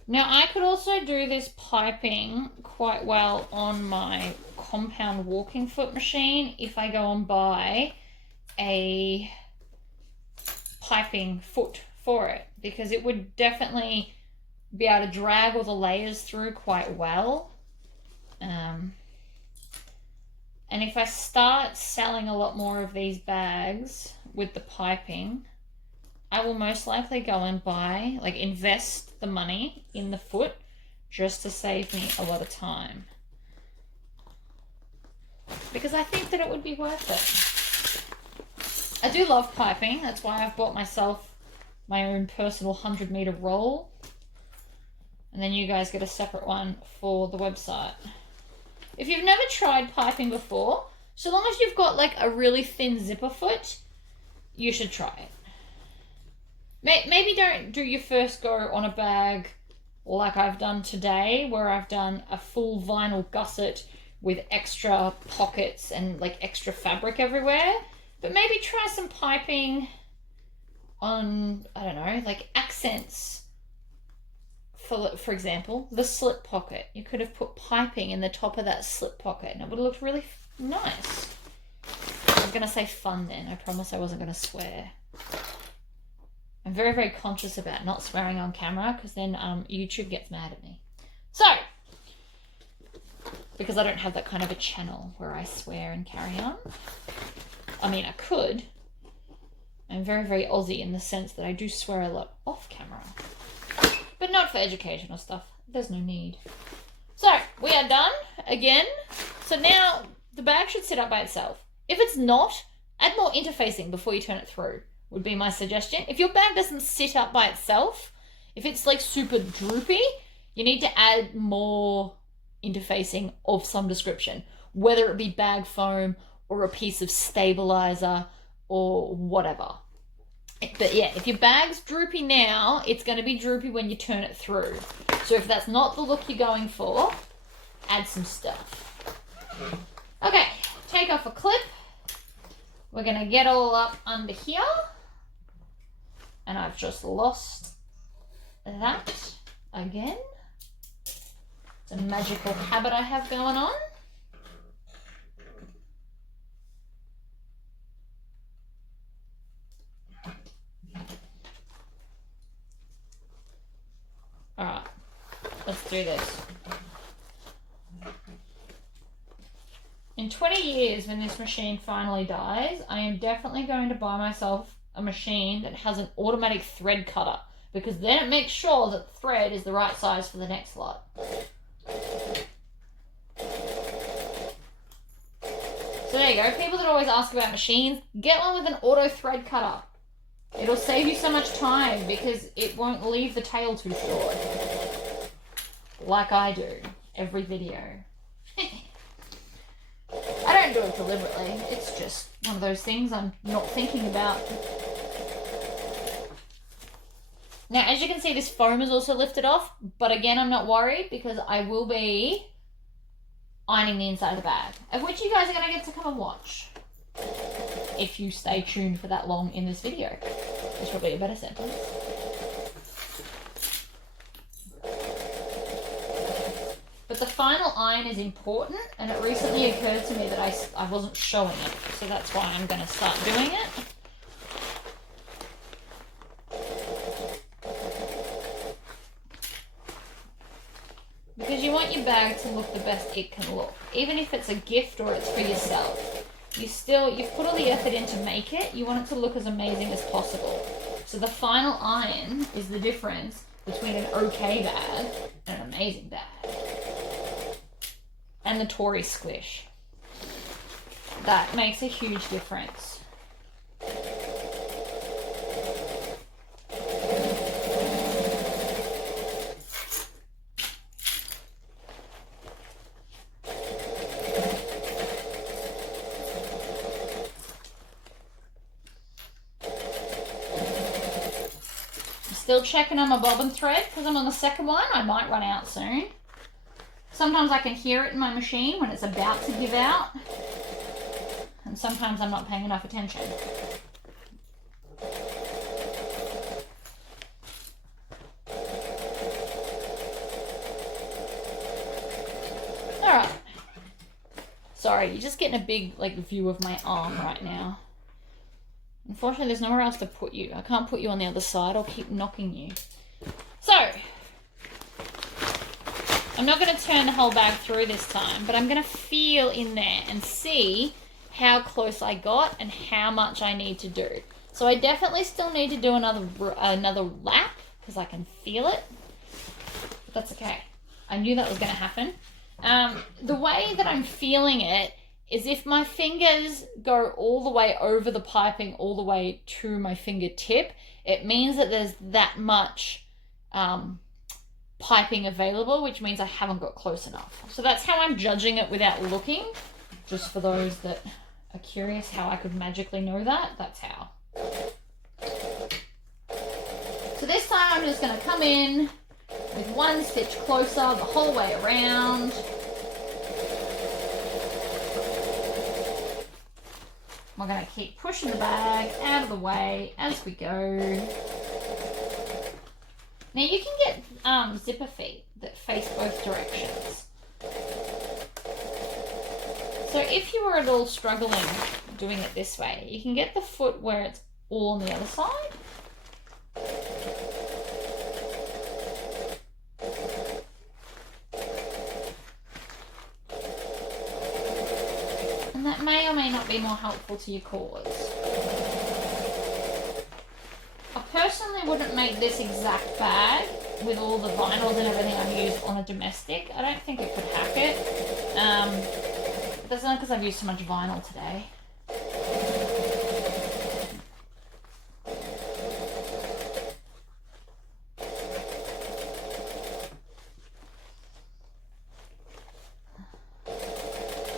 Now I could also do this piping quite well on my compound walking foot machine if I go and buy a piping foot for it, because it would definitely be able to drag all the layers through quite well. And if I start selling a lot more of these bags with the piping, I will most likely go and buy, like invest the money in the foot just to save me a lot of time. Because I think that it would be worth it. I do love piping. That's why I've bought myself my own personal 100-meter roll. And then you guys get a separate one for the website. If you've never tried piping before, so long as you've got like a really thin zipper foot, you should try it. Maybe don't do your first go on a bag like I've done today, where I've done a full vinyl gusset with extra pockets and like extra fabric everywhere. But maybe try some piping on, I don't know, like accents. For example, the slip pocket. You could have put piping in the top of that slip pocket and it would have looked really nice. I was going to say fun then. I promise I wasn't going to swear. I'm very, very conscious about not swearing on camera because then YouTube gets mad at me. So, because I don't have that kind of a channel where I swear and carry on. I mean, I could. I'm very, very Aussie in the sense that I do swear a lot off camera. But not for educational stuff. There's no need. So, we are done again. So now the bag should sit up by itself. If it's not, add more interfacing before you turn it through, would be my suggestion. If your bag doesn't sit up by itself, if it's like super droopy, you need to add more interfacing of some description, whether it be bag foam or a piece of stabiliser or whatever. But yeah, if your bag's droopy now, it's going to be droopy when you turn it through. So if that's not the look you're going for, add some stuff. Okay, take off a clip. We're going to get all up under here. And I've just lost that again. It's a magical habit I have going on. Alright, let's do this. In 20 years, when this machine finally dies, I am definitely going to buy myself a machine that has an automatic thread cutter, because then it makes sure that the thread is the right size for the next lot. So there you go. People that always ask about machines, get one with an auto thread cutter. It'll save you so much time because it won't leave the tail too short. Like I do every video. I don't do it deliberately. It's just one of those things I'm not thinking about. Now, as you can see, this foam is also lifted off, but again, I'm not worried because I will be ironing the inside of the bag, of which you guys are going to get to come and watch. If you stay tuned for that long in this video. That's probably a better sentence. But the final iron is important, and it recently occurred to me that I wasn't showing it, so that's why I'm going to start doing it. Because you want your bag to look the best it can look. Even if it's a gift or it's for yourself. You've put all the effort in to make it, you want it to look as amazing as possible. So the final iron is the difference between an okay bag and an amazing bag. And the Tory squish. That makes a huge difference. Still checking on my bobbin thread because I'm on the second one. I might run out soon. Sometimes I can hear it in my machine when it's about to give out. And sometimes I'm not paying enough attention. Alright. Sorry, you're just getting a big view of my arm right now. Unfortunately, there's nowhere else to put you. I can't put you on the other side. I'll keep knocking you. So, I'm not going to turn the whole bag through this time, but I'm going to feel in there and see how close I got and how much I need to do. So I definitely still need to do another lap because I can feel it, but that's okay. I knew that was going to happen. The way that I'm feeling it is if my fingers go all the way over the piping, all the way to my fingertip, it means that there's that much piping available, which means I haven't got close enough. So that's how I'm judging it without looking. Just for those that are curious how I could magically know that, that's how. So this time I'm just going to come in with one stitch closer the whole way around. We're going to keep pushing the bag out of the way as we go. Now you can get zipper feet that face both directions. So if you were at all struggling doing it this way, you can get the foot where it's all on the other side. And that may or may not be more helpful to your cause. I personally wouldn't make this exact bag with all the vinyls and everything I've used on a domestic. I don't think it could hack it. That's not because I've used so much vinyl today.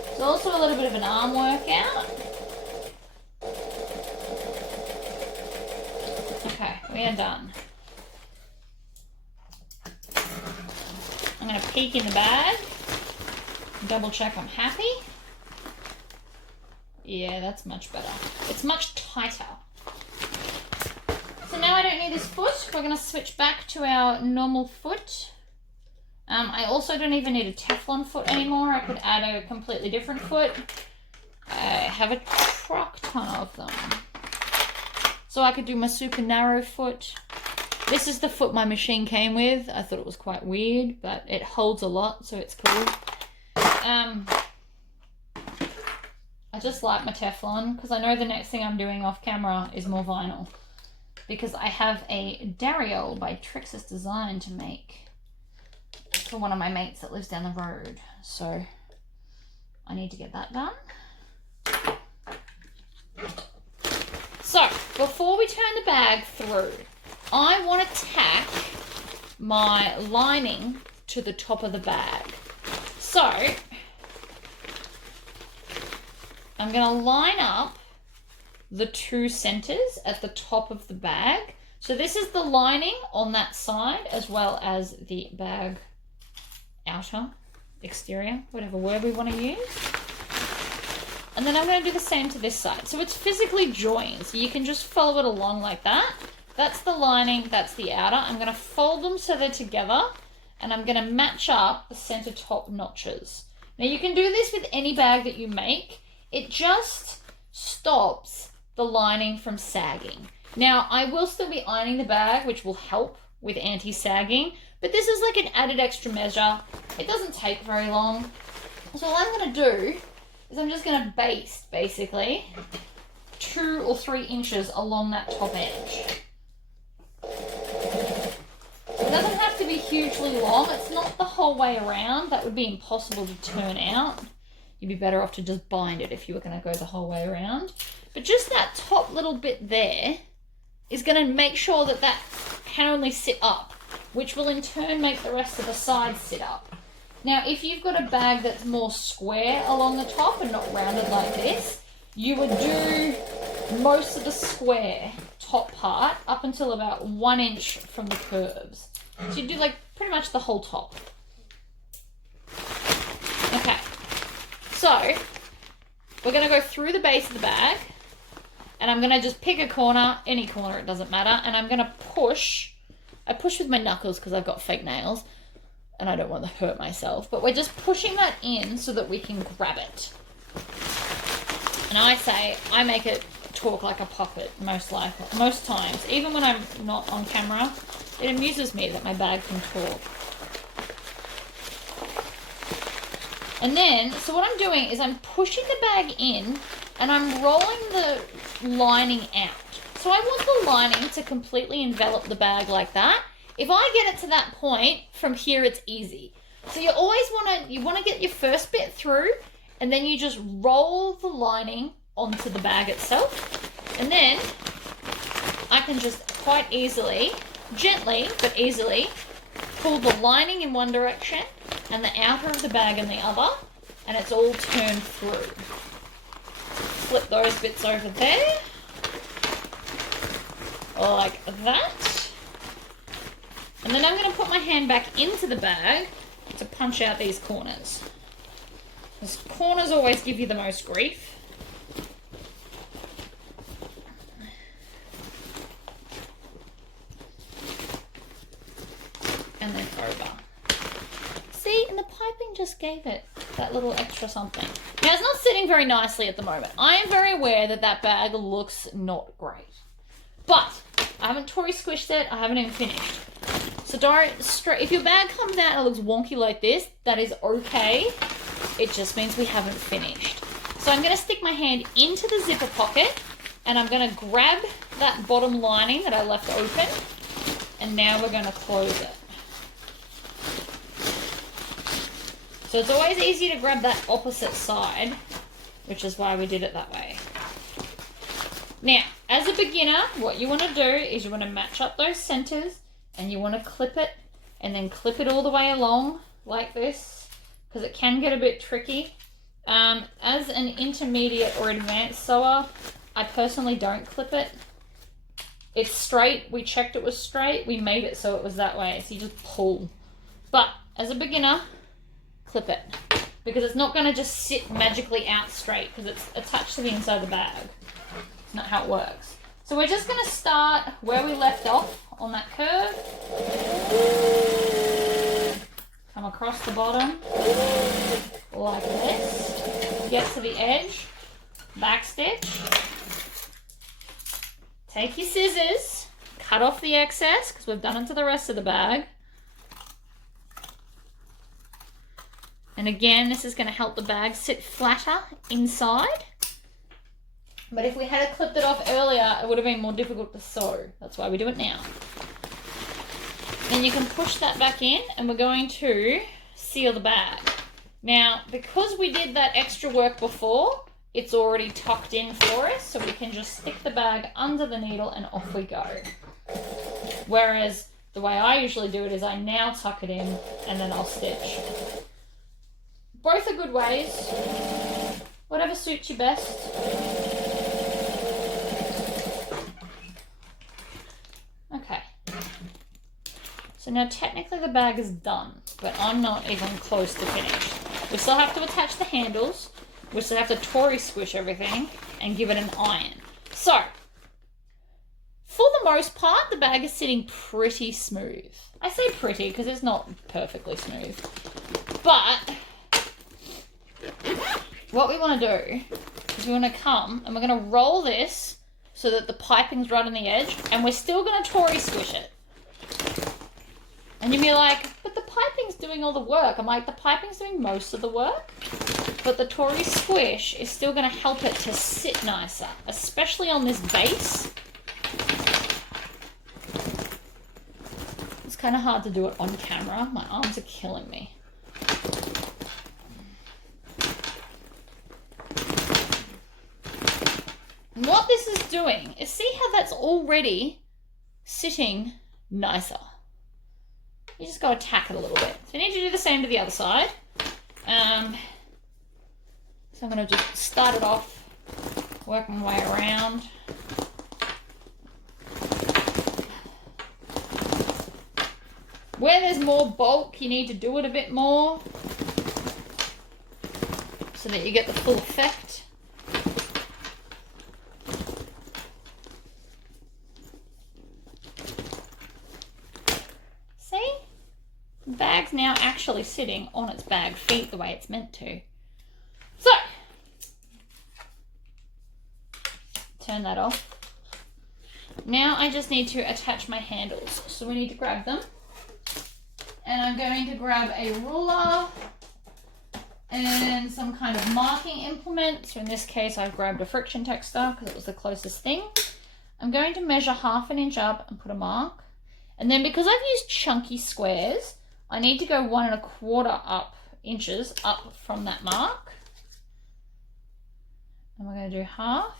There's also a little bit of an arm workout. Okay, we are done. I'm going to peek in the bag, double check I'm happy. Yeah, that's much better. It's much tighter. So now I don't need this foot. We're going to switch back to our normal foot. I also don't even need a Teflon foot anymore. I could add a completely different foot. I have a truck ton of them. So I could do my super narrow foot. This is the foot my machine came with. I thought it was quite weird, but it holds a lot, so it's cool. I just like my Teflon because I know the next thing I'm doing off camera is more vinyl. Because I have a Dario by Trixis Design to make for one of my mates that lives down the road. So I need to get that done. So before we turn the bag through, I want to tack my lining to the top of the bag. So I'm going to line up the two centers at the top of the bag. So this is the lining on that side as well as the bag outer, exterior, whatever word we want to use. And then I'm going to do the same to this side. So it's physically joined. So you can just follow it along like that. That's the lining, that's the outer. I'm going to fold them so they're together. And I'm going to match up the center top notches. Now you can do this with any bag that you make. It just stops the lining from sagging. Now I will still be ironing the bag, which will help with anti-sagging. But this is like an added extra measure. It doesn't take very long. So all I'm going to do is I'm just going to baste, basically, 2 or 3 inches along that top edge. It doesn't have to be hugely long. It's not the whole way around. That would be impossible to turn out. You'd be better off to just bind it if you were going to go the whole way around. But just that top little bit there is going to make sure that that can only sit up, which will in turn make the rest of the sides sit up. Now, if you've got a bag that's more square along the top and not rounded like this, you would do most of the square top part up until about 1 inch from the curves. So you do like pretty much the whole top. Okay, so we're going to go through the base of the bag and I'm going to just pick a corner, any corner, it doesn't matter, and I'm going to push. I push with my knuckles because I've got fake nails and I don't want to hurt myself, but we're just pushing that in so that we can grab it. And I make it talk like a puppet most times, even when I'm not on camera. It amuses me that my bag can talk. And then, so what I'm doing is I'm pushing the bag in and I'm rolling the lining out. So I want the lining to completely envelop the bag like that. If I get it to that point, from here it's easy. So you always want to get your first bit through, and then you just roll the lining onto the bag itself. And then I can just quite easily, gently but easily, pull the lining in one direction and the outer of the bag in the other, and it's all turned through. Flip those bits over there, like that. And then I'm going to put my hand back into the bag to punch out these corners. Because corners always give you the most grief. And then over. See, and the piping just gave it that little extra something. Now, it's not sitting very nicely at the moment. I am very aware that that bag looks not great. But I haven't Tory squished it. I haven't even finished. So if your bag comes out and it looks wonky like this, that is okay. It just means we haven't finished. So I'm going to stick my hand into the zipper pocket and I'm going to grab that bottom lining that I left open, and now we're going to close it. So it's always easy to grab that opposite side, which is why we did it that way. Now, as a beginner, what you want to do is you want to match up those centers and you want to clip it and then clip it all the way along like this, because it can get a bit tricky. As an intermediate or advanced sewer, I personally don't clip it. It's straight. We checked it was straight. We made it so it was that way. So you just pull. But as a beginner, clip it, because it's not going to just sit magically out straight because it's attached to the inside of the bag. It's not how it works. So we're just going to start where we left off on that curve. Come across the bottom like this. Get to the edge. Back stitch. Take your scissors. Cut off the excess because we've done it to the rest of the bag. And again, this is going to help the bag sit flatter inside. But if we had clipped it off earlier, it would have been more difficult to sew. That's why we do it now. Then you can push that back in and we're going to seal the bag. Now, because we did that extra work before, it's already tucked in for us, so we can just stick the bag under the needle and off we go. Whereas the way I usually do it is I now tuck it in and then I'll stitch. Both are good ways. Whatever suits you best. Okay. So now technically the bag is done, but I'm not even close to finished. We still have to attach the handles. We still have to Tory squish everything and give it an iron. So, for the most part, the bag is sitting pretty smooth. I say pretty because it's not perfectly smooth. But what we want to do is we want to come and we're going to roll this so that the piping's right on the edge, and we're still going to Tory squish it. And you'll be like, but the piping's doing all the work. I'm like, the piping's doing most of the work, but the Tory squish is still going to help it to sit nicer, especially on this base. It's kind of hard to do it on camera. My arms are killing me. And what this is doing is, see how that's already sitting nicer. You just got to tack it a little bit. So you need to do the same to the other side. So I'm going to just start it off, work my way around. Where there's more bulk, you need to do it a bit more so that you get the full effect. The bag's now actually sitting on its bag feet the way it's meant to. So, turn that off. Now I just need to attach my handles. So we need to grab them. And I'm going to grab a ruler and some kind of marking implement. So in this case, I've grabbed a friction texter because it was the closest thing. I'm going to measure 1/2 inch up and put a mark. And then because I've used chunky squares, I need to go 1 1/4 inches up from that mark. And we're going to do 1/2,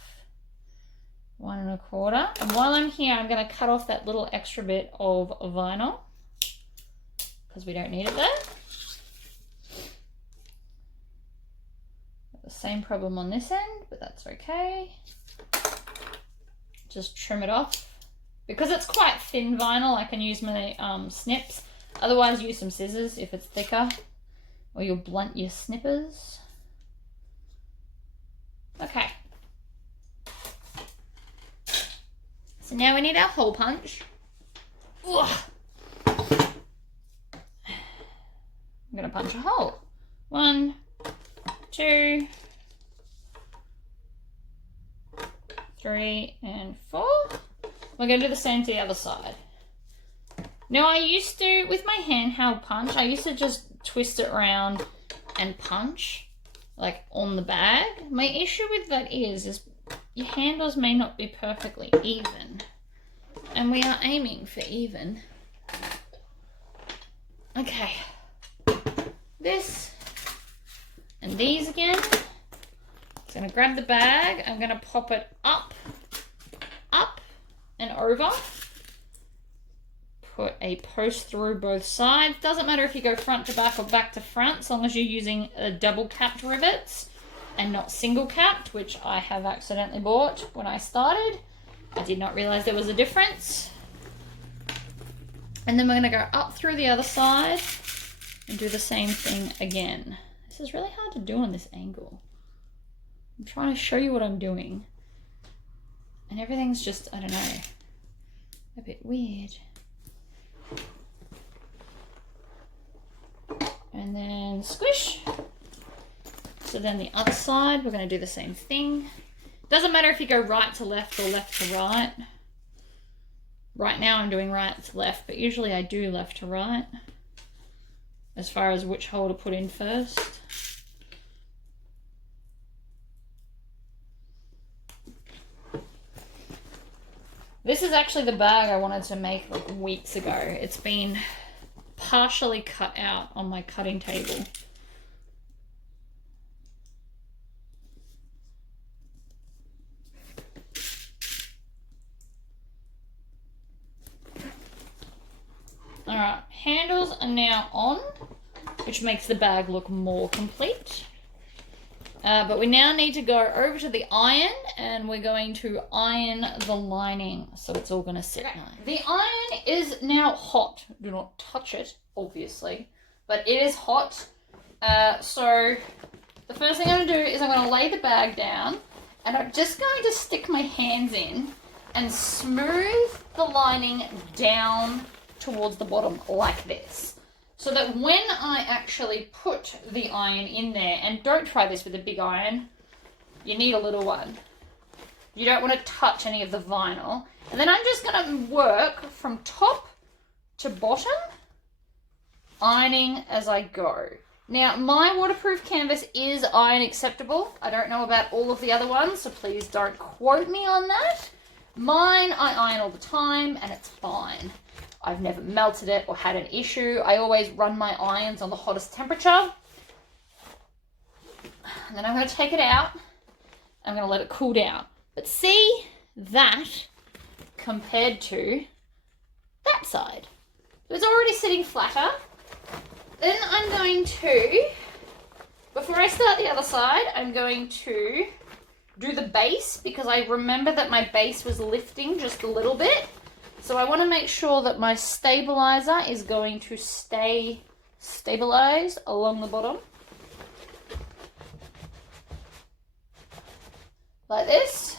1 1/4. And while I'm here, I'm going to cut off that little extra bit of vinyl because we don't need it there. The same problem on this end, but that's okay. Just trim it off. Because it's quite thin vinyl, I can use my snips. Otherwise, use some scissors if it's thicker, or you'll blunt your snippers. Okay. So now we need our hole punch. Ugh. I'm gonna punch a hole. 1, 2, 3, and 4. We're going to do the same to the other side. Now I used to, with my handheld punch, I used to just twist it around and punch, like on the bag. My issue with that is your handles may not be perfectly even. And we are aiming for even. Okay. This and these again. So I'm going to grab the bag. I'm going to pop it up and over. Put a post through both sides. Doesn't matter if you go front to back or back to front, as long as you're using double capped rivets and not single capped, which I have accidentally bought when I started. I did not realize there was a difference. And then we're going to go up through the other side and do the same thing again. This is really hard to do on this angle. I'm trying to show you what I'm doing. And everything's just, I don't know, a bit weird. And then squish. So then the other side, we're going to do the same thing. Doesn't matter if you go right to left or left to right. Right now I'm doing right to left, but usually I do left to right as far as which hole to put in first. This is actually the bag I wanted to make like weeks ago. It's been partially cut out on my cutting table. All right, handles are now on, which makes the bag look more complete. But we now need to go over to the iron, and we're going to iron the lining so it's all going to sit nice. The iron is now hot. Do not touch it, obviously, but it is hot. So the first thing I'm going to do is I'm going to lay the bag down, and I'm just going to stick my hands in and smooth the lining down towards the bottom like this. So that when I actually put the iron in there, and don't try this with a big iron, you need a little one. You don't want to touch any of the vinyl. And then I'm just going to work from top to bottom, ironing as I go. Now, my waterproof canvas is iron acceptable. I don't know about all of the other ones, so please don't quote me on that. Mine, I iron all the time, and it's fine. I've never melted it or had an issue. I always run my irons on the hottest temperature. And then I'm going to take it out. I'm going to let it cool down. But see that compared to that side. So it's already sitting flatter. Then I'm going to, before I start the other side, I'm going to do the base because I remember that my base was lifting just a little bit. So I want to make sure that my stabilizer is going to stay stabilized along the bottom. Like this.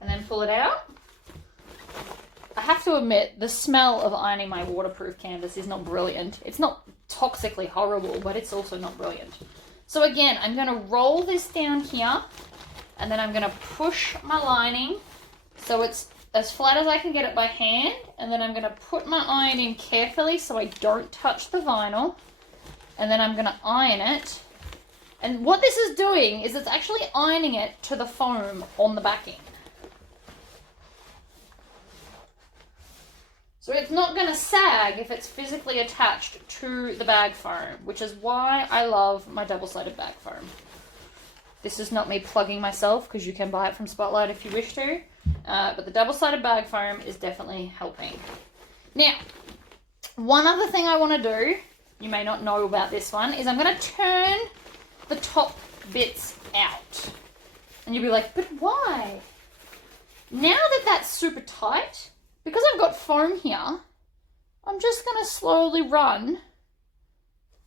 And then pull it out. I have to admit, the smell of ironing my waterproof canvas is not brilliant. It's not toxically horrible, but it's also not brilliant. So again, I'm going to roll this down here. And then I'm going to push my lining so it's as flat as I can get it by hand, and then I'm going to put my iron in carefully so I don't touch the vinyl, and then I'm going to iron it And what this is doing is it's actually ironing it to the foam on the backing. So it's not going to sag if it's physically attached to the bag foam, which is why I love my double-sided bag foam. This is not me plugging myself, because you can buy it from Spotlight if you wish to, but the double-sided bag foam is definitely helping. Now, one other thing I want to do, you may not know about this one, is I'm going to turn the top bits out. And you'll be like, but why? Now that that's super tight, because I've got foam here, I'm just going to slowly run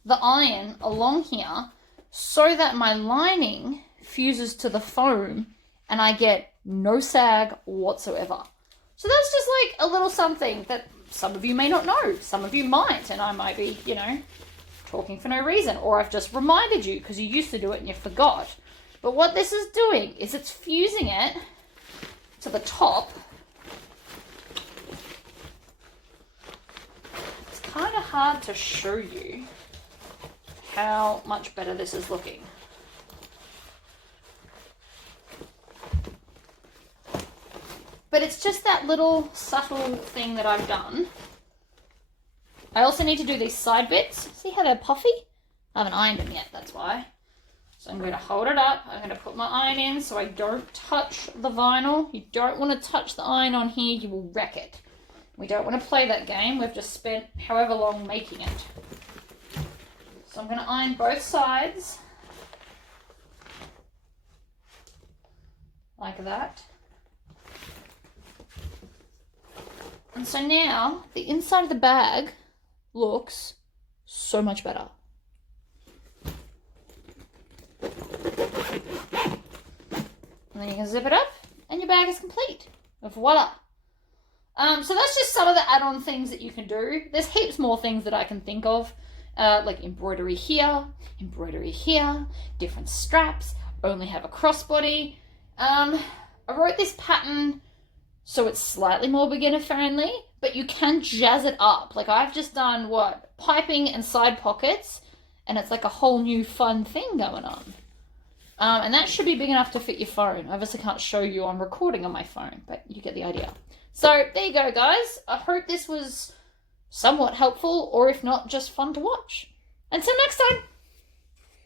the iron along here so that my lining fuses to the foam and I get no sag whatsoever. So that's just like a little something that some of you may not know, some of you might, and I might be, you know, talking for no reason, or I've just reminded you because you used to do it and you forgot. But what this is doing is it's fusing it to the top. It's kind of hard to show you how much better this is looking. But it's just that little subtle thing that I've done. I also need to do these side bits. See how they're puffy? I haven't ironed them yet, that's why. So I'm going to hold it up. I'm going to put my iron in so I don't touch the vinyl. You don't want to touch the iron on here. You will wreck it. We don't want to play that game. We've just spent however long making it. So I'm going to iron both sides. Like that. And so now the inside of the bag looks so much better. And then you can zip it up and your bag is complete. Voila. So that's just some of the add-on things that you can do. There's heaps more things that I can think of, like embroidery here, different straps, only have a crossbody. I wrote this pattern so it's slightly more beginner friendly, but you can jazz it up. Like I've just done piping and side pockets, and it's like a whole new fun thing going on. And that should be big enough to fit your phone. I obviously can't show you, I'm recording on my phone, but you get the idea. So there you go, guys. I hope this was somewhat helpful, or if not, just fun to watch. Until next time.